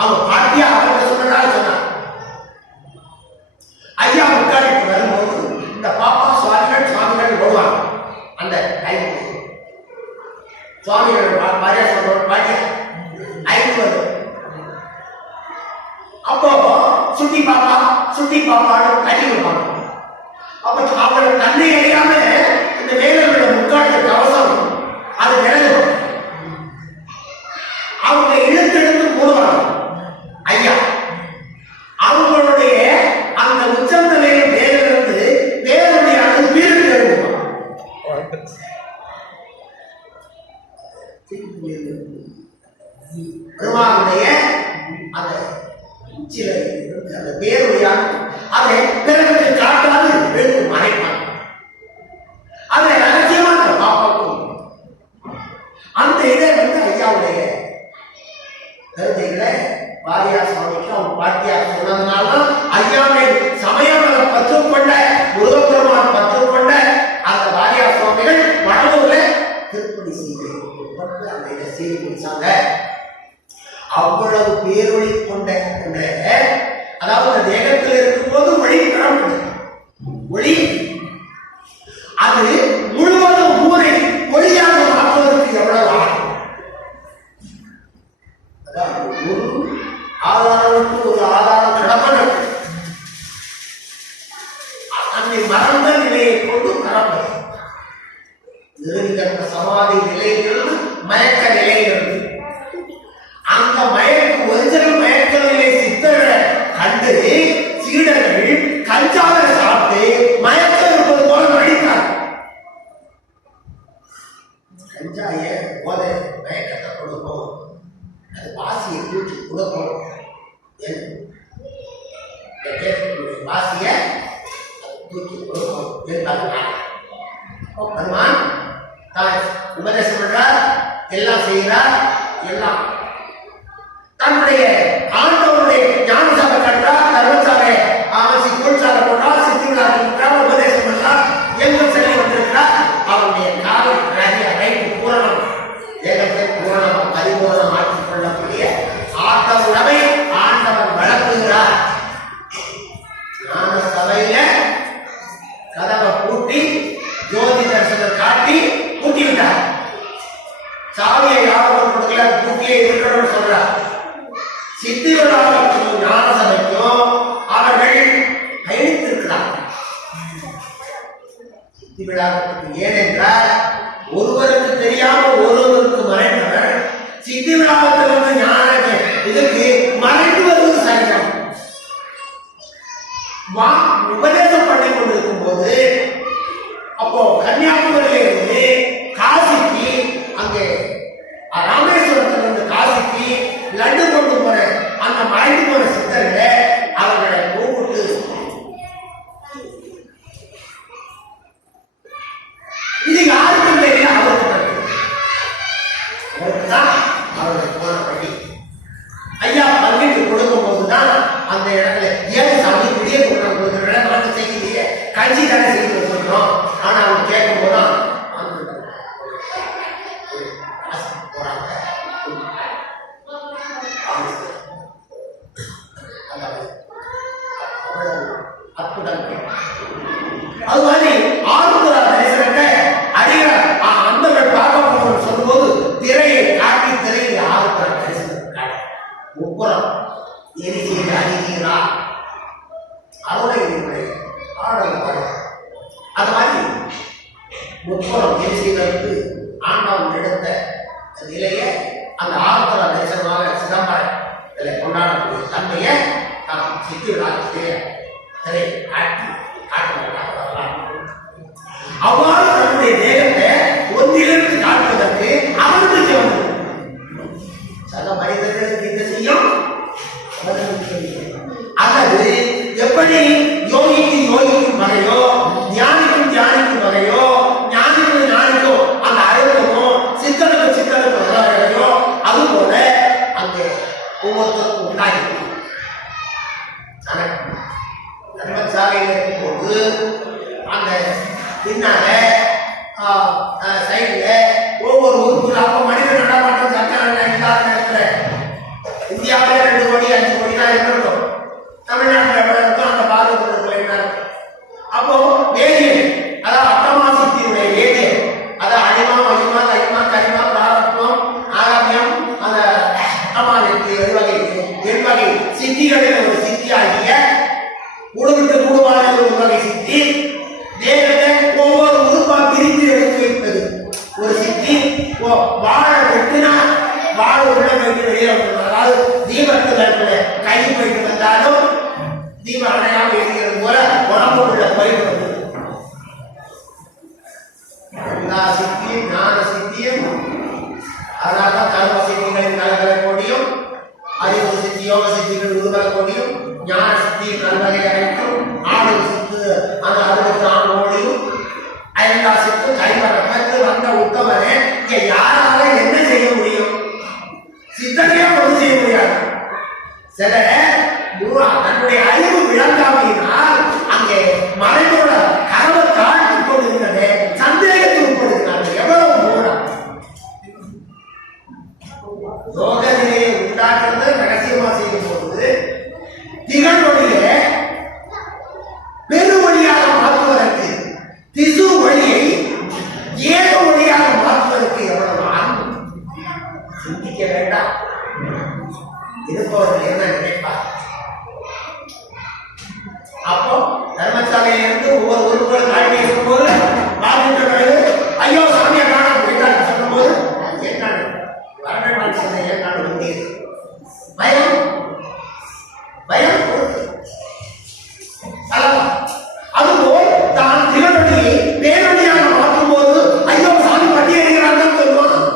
அவன் பாட்டியா அவங்க சொன்னதாக சொன்னார். ஐயா முக்காடிட்டு வரும்போது இந்த பாப்பா சுவாமிகள் வருவாங்க. அந்த சுவாமிகள் வாரியார் சொல்ற பாட்டியா ஐந்து வரும். அப்போ சுட்டி பாப்பான்னு கட்டி விடுவாங்க. அப்ப அவர் தன்னை அறியாம இந்த வேலையோட முக்காட்டு கவசம் அது விலகும். அவங்க இழுத்தெடுத்து போடுவாங்க. ஐயா அவங்களுடைய அந்த உச்சந்த வேலை வேலிருந்து வேலுடைய அது வீருக்கு எழுதுவாங்க. பெருமானுடைய அந்த உச்சில அந்த பேருடைய அதை பிறகு காட்டாது எழுத்து மறைப்பாங்க. அதை ரகசியமாக பாப்பாக்கும் அந்த இதை ஐயாவுடைய கருத்தைகளை வாரியார் சுவாமிக்கு அவன் பாட்டியார் சொன்னதுனால ஐயாவை சமயங்களை பற்று கொண்ட முருகப்பெருமான் பற்று கொண்ட அந்த வாரியார் சுவாமிகள் வடலூர்ல திருப்பணி செய்து அந்த இதை செய்து முடிச்சாங்க. அவ்வளவு பேரொழி கொண்ட அதாவது தேகத்தில் இருக்கும் போது ஒளி கிளம்புது. ஒளி அது முழுவதும் ஊரை ஒளியாக மாற்றுவதற்கு எவ்வளவு ஆகும்? ஒரு ஆதாரம் ஒரு ஆதாரம் கடப்பது அன்னை மறந்த நிலையை கொண்டு கடப்பது நிறுவிகற்ற சமாதி நிலையிலிருந்து மயக்க நிலையிலிருந்து அந்த மயக்க ஒரிஜினல் மயக்க நிலை சித்தர்களை கண்டு சீடர்கள் கஞ்சாவை சாப்பிட்டு மயக்க இருப்பது போல நடித்தார். கஞ்சாய போத மயக்கத்தை கொடுக்கும், அது வாசியை தூக்கி கொடுக்கும். வாசிய தூக்கி கொடுக்கும் என்பார். பெருமான் தான் உபதேசம் பண்றார், எல்லாம் செய்கிறார், எல்லாம் தன்னுடைய ஆண்டவருடைய சித்தி விழாவுக்கும் ஞான சபைக்கும் அவர்கள் பயணித்திருக்கிறார்கள். சித்தி விழாவுக்கு ஏனென்றால் ஒருவருக்கு தெரியாமல் ஒருவருக்கு மறைந்தவர் சித்தி விழாவுக்கு வந்து ஞான இதற்கு மறைந்து வருவது சரிதான். உபதேசம் பண்ணி கொண்டிருக்கும் போது அப்போ கன்னியாகுமரியிலிருந்து காசிக்கு, அங்கே ராமேஸ்வரத்திலிருந்து காசிக்கு லட்டு கொண்டு போற அந்த மறைந்து போற சித்தர்களை அவர்களை கூப்பிட்டு இது யாருக்கும் தெரியல, அவருக்கு தான் அவருடைய போன பள்ளி. ஐயா பள்ளிக்கு கொடுக்கும் போதுதான் அந்த இடத்துல ஏன் சாமி விடிய கொடுக்குற நாங்கள் செய்யலையே, கட்சி தானே செய்து வச்சிருக்கோம். ஆனா அவங்க கேட்கும் போதுதான் போறாங்க. அது மாதிரி ஆறுமுக தரிசனத்தை அடிக்கிற அந்தகள் பார்க்க போகணும்னு சொல்லும்போது திரையை காட்டி திரையில் ஆறுமுக தரிசனம் முப்புறம் எரிசீர் அடிக்கிறா அருணை ஆடல் அது மாதிரி முப்புறம் எரிசீருக்கு ஆண்டவன் எடுத்த நிலையை அந்த ஆறுமுக தரிசனமாக சிதம்பரம் கொண்டாடக்கூடிய தன்மையை நாம் சித்தி விழாக்கிய திரை காட்டி அவ்வாறு தன்னுடைய தேகத்தை ஒன்றிலிருந்து காட்டுவதற்கு அமர்ந்து சக மனிதர்களுக்கு இந்த செய்யும் அல்லது எப்படி யோகிக்கும் வகையோ ஞானிக்கும் தியானிக்கும் வகையோ ஞானிக்கும் ஞானிக்கும் அந்த அழுத்தமோ சித்தனுக்கு வகையோ அதுபோல அங்கே ஒவ்வொருத்தருக்கும் உண்டாயிருக்கும். தர்மசாலையில் இருக்கும்போது அந்த பின்னால சைடுல ஒவ்வொரு ஊருக்கு அப்ப மனித நடமாட்டம் சட்டம் நேரத்துல இந்தியாவிலே 2 கோடி 5 கோடி தான் இருக்கணும். தமிழ்நாட்டில் எவ்வளவு இருக்கும் அந்த பாரதத்தில் என்ன இருக்கும். அப்போ வேதியல் அதாவது அட்டமாசித்தியுடைய வேதியல் அதாவது அனிமா மகிமா கைமா கரிமா பிராரத்வம் ஆகாமியம் அந்த அட்டமாசித்தி எவ்வகை சித்திகளில் ஒரு சித்தியாகிய உடலுக்கு கூடுவான ஒரு வகை சித்தி தேகத்தை ஒவ்வொரு உறுப்பா பிரித்து எடுத்து வைப்பது ஒரு சித்தி. வாழை வெட்டினா வாழை உள்ள போயிட்டு வெளியே வந்து, அதாவது தீபத்தில் கை போயிட்டு வந்தாலும் தீபம் அணையாம இருக்கிறது போல உடம்புக்குள்ள போயிட்டு வந்தது. எல்லா சித்தியும் ஞான சித்தியும் அதனால்தான் கர்ம சித்திகளின் கலகலை கொடியும் அறிவு சித்தி யோக சித்திகள் உருவலை கொடியும் ஞான சித்தியும் கல்வகை அனைத்தும் ஆடு சித்து அந்த அறுபத்தி 4 கோடியும் ஐந்தா சித்து கைவரப்பட்டு வந்த உத்தவரே இங்க யாரால என்ன செய்ய முடியும்? சித்தனையே ஒன்றும் செய்ய முடியாது. சில தன்னுடைய அறிவு விளங்காமையினால் அங்கே மறைந்தோட கனவை தாழ்த்தி கொண்டிருந்தது சந்தேகத்தில் உட்படுகிறார்கள். எவ்வளவு மூலம் யோக நிலையை உண்டாக்குறது ரகசியமா செய்யும் போது திகழ்வொழியை பெருவழியாக மாற்றுவதற்கு திசு வழியை ஏக வழியாக மாற்றுவதற்கு எவ்வளவு ஆர்வம் சிந்திக்க வேண்டாம். இருப்பவர்கள் என்ன நினைப்பார்? அப்போ தர்மசாலையிலிருந்து ஒவ்வொரு உறுப்புகளும் காட்டி இருக்கும்போது பார்க்கின்ற ஐயோ சாமியை காண போயிட்டாங்க சொல்லும் போது ஏற்காடு வரவேற்பாடு சொன்ன ஏற்காடு முடியுது பயம் பயம் அதுபோல் தான் திகழ்வழியை பேரொழியாக மாற்றும் போது ஐயோ சாமி பட்டியலிக்கிறாங்க சொல்லுவான்.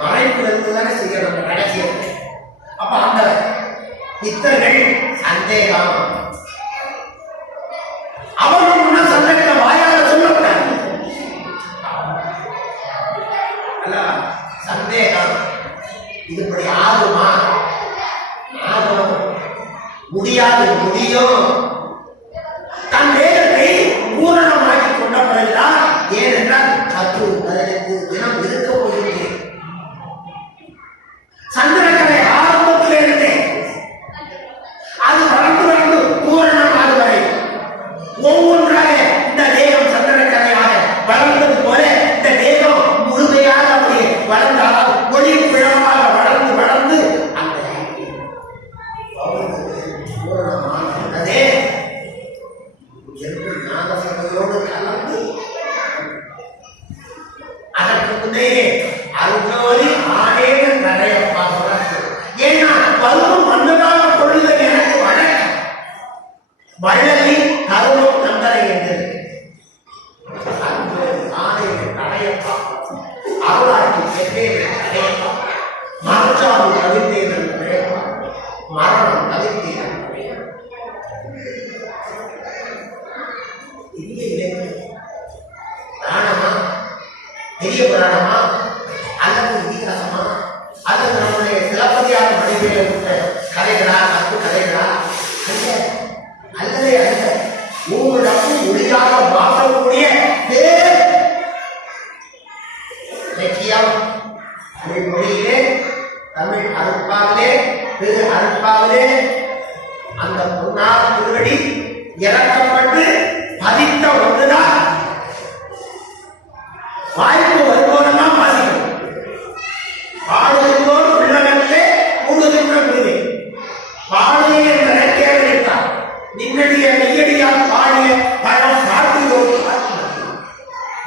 மறைப்பு இருந்துதானே செய்யணும் கடைசியில். அப்ப அந்த பித்தர்கள் சந்தேகம் அவர்கள் முன்ன சந்தேகத்தை வாயால சொல்லக்கூடாது. சந்தேகம் இதுபடி ஆகுமா? ஆகும். முடியாது, முடியும். தன் வேதத்தை பூரணமாக்கி கொண்ட பிறகுதான் ஏனென்றால் 10-15 தினம் இருக்க போகிறேன். சந்திரக்கலை ஆரம்பத்தில் இருந்தே அது வளர்ந்து பூரணமாக வரை ஒவ்வொன்றாக இந்த தேகம் சந்திரக்கலையாக வளர்ந்தது போல இந்த தேகம் முழுமையாக அப்படி வளர்ந்தால் ஒளி பிழமாக கதைகளா தப்பு கதைகளா அல்லவே அல்ல. உங்களுக்கும் ஒளியாக மாற்றக்கூடிய பேர் இலக்கியம். தமிழ் மொழியிலே, தமிழ் அருட்பாவிலே, திரு அருட்பாவிலே அந்த பொன்னார் திருவடி இறக்கப்பட்டு பதித்த ஒன்றுதான். வாய்ப்பு வரும்போதெல்லாம் வாசிக்கும். பாடுகின்றோர் உள்ளவர்களே கூடுகின்ற மீது பாடுகை என்ற கேள்வித்தார் நின்னடிய நெய்யடியால் பாடிய பழம் பாட்டுவோம்.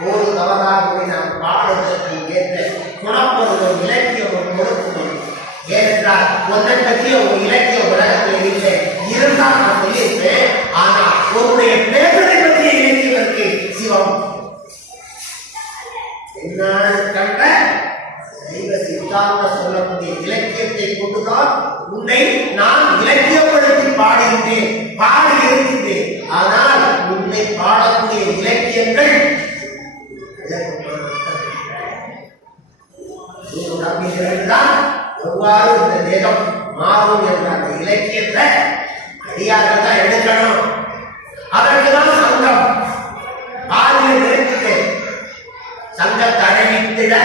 ஒரு தவறாகவே நாம் பாடுவதற்கு ஏற்ற குணப்பொருளும் இலக்கியம் கொடுக்கும். ஏனென்றால் ஒன்றை பற்றிய ஒரு இலக்கிய உலகத்தில் இல்லை இருந்தால் நான் சொல்லியிருப்பேன். ஆனால் உன்னுடைய பேரனை பற்றிய இலக்கியத்திற்கு சிவம் கண்ட தெய்வ சித்தாந்த சொல்லக்கூடிய இலக்கியத்தை கொண்டுதான் உன்னை நான் இலக்கியப்படுத்தி பாடுகின்றேன், பாடி இருக்கின்றேன். ஆனால் உன்னை பாடக்கூடிய இலக்கியங்கள் நம்பினால் எவ்வாறு இந்த தேகம் மாறும் என்ற அந்த இலக்கியத்தை அடியாக தான் எடுக்கணும். அதற்குதான் சங்கம் பாதியில் நிறுத்திட்டேன். சங்கத்தை அடைவித்திட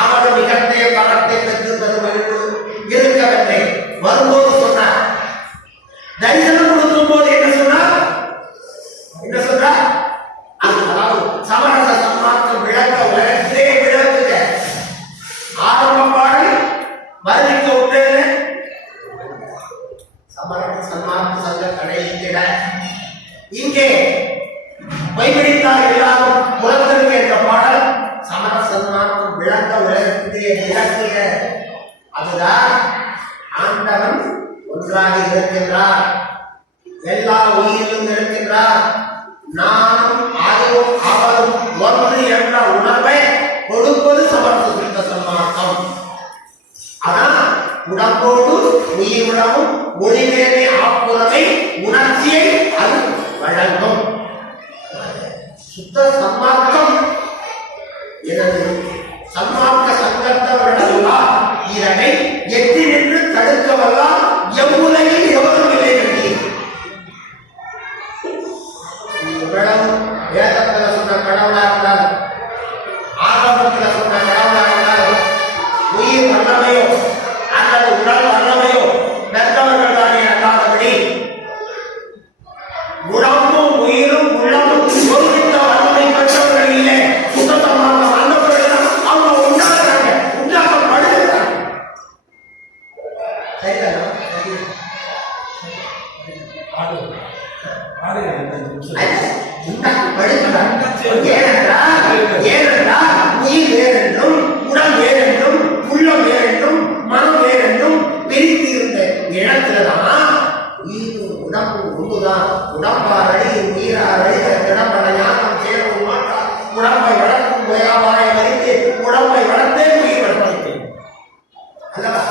அவர் மிகத்தே பணத்தை பெற்று பெறுவது இருக்கவில்லை. வரும்போது சொன்னார், தரிசனம் கொடுக்கும் போது என்ன சொன்னார்? என்ன சொன்னார்? அதாவது சமரச சன்மார்க்கம் விளக்க உலகத்திலே விளக்குக. ஆரம்ப பாடல் வருவிக்க விட்டது சமரச சன்மார்க்க சங்க கடையிட. இங்கே வைபிடித்தார் எல்லாரும் புலத்திற்கு என்ற பாடல் சமரச சன்மார்க்கம் விளக்க உலகத்திலே விளக்குக. அதுதான் ஆண்டவன் ஒன்றாக இருக்கின்றார், எல்லா உயிரிலும் இருக்கின்றார். நானும் அதுவும் அவரும் ஒன்று என்ற உணர்வை கொடுப்பது சமரச சித்த சன்மார்க்கம். ஆனால் உடம்போடு உயிருடமும் ஒளிவேலை ஆப்புறவை உணர்ச்சியை அது வழங்கும். சுத்த சன்மார்க்கம் எனது சன்மார்க்க சங்கத்தவர்களெல்லாம் இதனை எட்டி நின்று தடுக்கவெல்லாம் எவ்வுலகில் எவரும் இல்லை. வேதத்தில் சொன்ன கடவுளா இருந்தாலும் ஆகமத்தில் சொன்ன கடவுளா இருந்தாலும் உயிர் வல்லமையோ அல்லது உடல் வல்லமையோ பெற்றவர்கள் தானே அல்லாதபடி உடம்பும் உயிரும் உள்ளமும் ஒருமித்த வல்லமை பெற்றவர்கள் இல்லை. சுத்தமாக வல்லவர்கள் அவங்க உண்டாகிறாங்க, உண்டாக்கப்படுகிறாங்க. ஏனென்றால் உயிர் வேறென்றும் உடல் வேறென்றும் உள்ளம் வேறென்றும் மனம் வேறென்றும் பிரித்து இருந்த இடத்துலதான் உயிரும் உடம்பும் ஒன்றுதான். உடம்பார் அடியும் உயிரார் அடித கிடம்பட ஞானம் சேரவும் மாட்டார். உடம்பை வளர்க்கும் உயராவாரை வரைத்து உடம்பை வளர்த்தே உயிர் வளர்த்தேன் அல்லவா?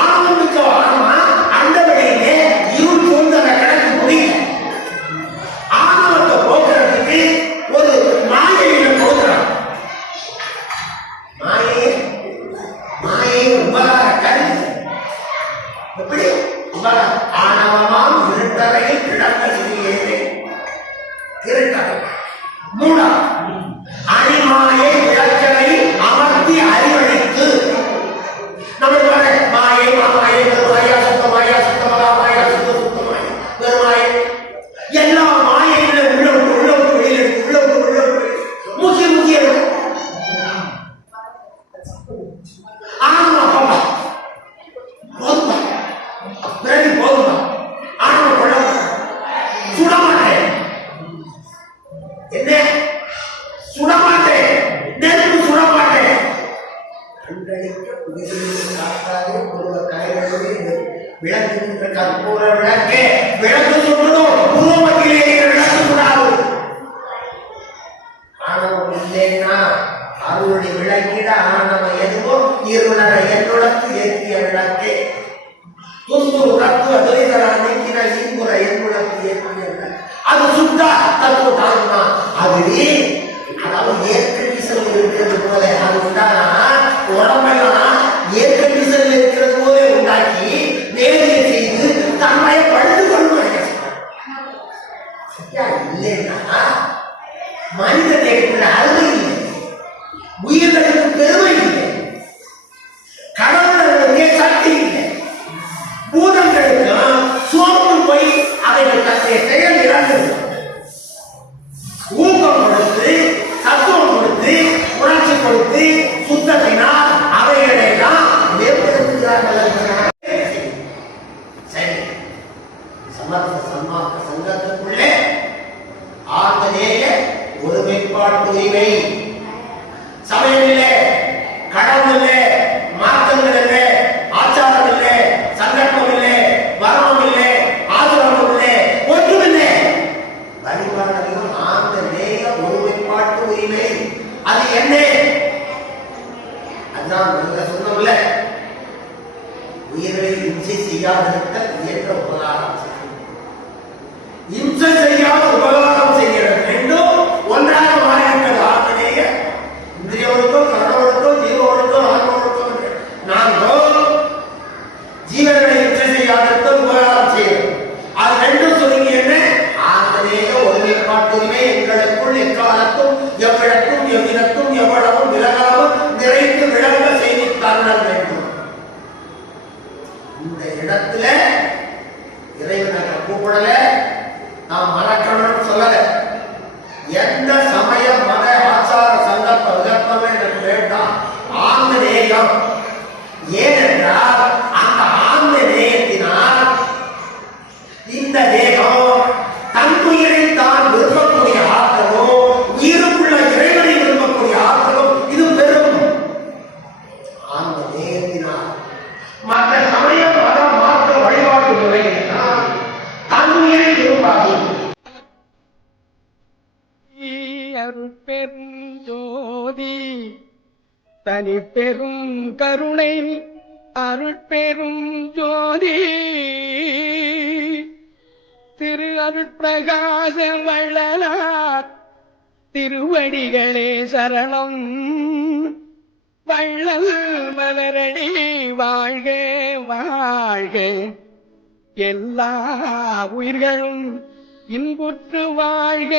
ஆனந்துக்கு ஆன்மா அந்த வழியிலே இருள் போன்ற கணக்கு முடியல. ஆணவத்தை போக்குறதுக்கு ஒரு மாயையில போக்குறான். மாயை உபகார கருது எப்படி உபகார ஆணவமாம் இருட்டறையில் கிடந்த சிறியே இருட்டறை மூடா அணிமாயை விளக்கனை அமர்த்தி அறிவழித்து நம்மளுக்கு மாயை மாமாயை பெருமாயா சுத்தமாயா சுத்தமகா மாயா சுத்த சுத்தமாயா பெருமாயை எல்லா மாயையில உள்ள வெளியில் உள்ள முக்கிய முக்கிய ஆமா பாப்பா போதுமா பிறகு போதுமா ஆமா கொள்ள சுடமாட்டேன். என்ன சுடமாட்டேன்? நெருப்பு சுடமாட்டேன். அன்றளிக்க புதிதில் காட்டாதே ஒருவர் கலைகளிலே விளக்குகின்ற கற்பூர விளக்கே விளக்கு சொல்றதோ உருவத்திலேயே விளக்கு கூடாது. ஆணவம் இல்லைன்னா அருளை விளக்கிட ஆணவம் எதுவோ இருளரை என்னுடத்து ஏற்றிய விளக்கே துன்புறு தத்துவ துரிதர நீக்கின இன்புற என்னுடத்து ஏற்றிய அது சுத்தா தத்துவ தாழ்மா. அதுவே அதாவது ஏற்கனவே இருக்கிறது போல அது உண்டானா உடம்பெல்லாம் ஏற்கனவே இருக்கிறது சொன்னோம்ல, உயிரை இம்சை செய்யாதிருத்தல் இயன்ற உபகாரம் செய்யும். இம்சை செய்யாத உபகாரம் செய்கிறது ரெண்டும் ஒன்றாக மாறிவிட்டது. ஆத்மநேய இந்திரிய ஒழுக்கம், கரண ஒழுக்கம், ஜீவ ஒழுக்கம், ஆத்ம ஒழுக்கம். நாங்கள் ஜீவர்களை இம்சை செய்யாதிருத்தல் உபகாரம் செய்யும். அது ரெண்டும் சொல்லுங்க என்ன? ஆத்மநேய ஒருமைப்பாட்டுரிமை எங்களுக்குள் எக்காலத்தும் எவ்விடத்தும் எவ்விடத்தும் எவ்வளவும் விலகாமல் நிறைந்து விளங்க செய்தி தருணம் வேண்டும். இந்த இடத்துல இறைவனை கூப்பிடல, நாம் மறக்கணும்னு சொல்லல. எந்த சமய மத ஆச்சார சங்கல்ப விகல்பமே எனக்கு வேண்டாம். ஆன்ம நேயம். ஏனென்றால் அந்த ஆன்ம நேயத்தினால் இந்த தேகம் தன் உயிரை தான் விரும்பக்கூடிய ஆற்றலும், உயிருக்குள்ள இறைவனை விரும்பக்கூடிய ஆற்றலும் இது பெரும். ஆன்ம நேயத்தினால் மற்ற சமய மத மாற்ற வழிபாட்டு முறையினால் தன் உயிரை விரும்பாது. அருட்பெரும் ஜோதி தனி பெரும் கருணை அருட்பெரும் ஜோதி திரு அருட்பிரகாச வள்ளலார் திருவடிகளே சரணம். வள்ளல் மலரடி வாழ்க வாழ்க, எல்லா உயிர்களும் இன்புற்று வாழ்க.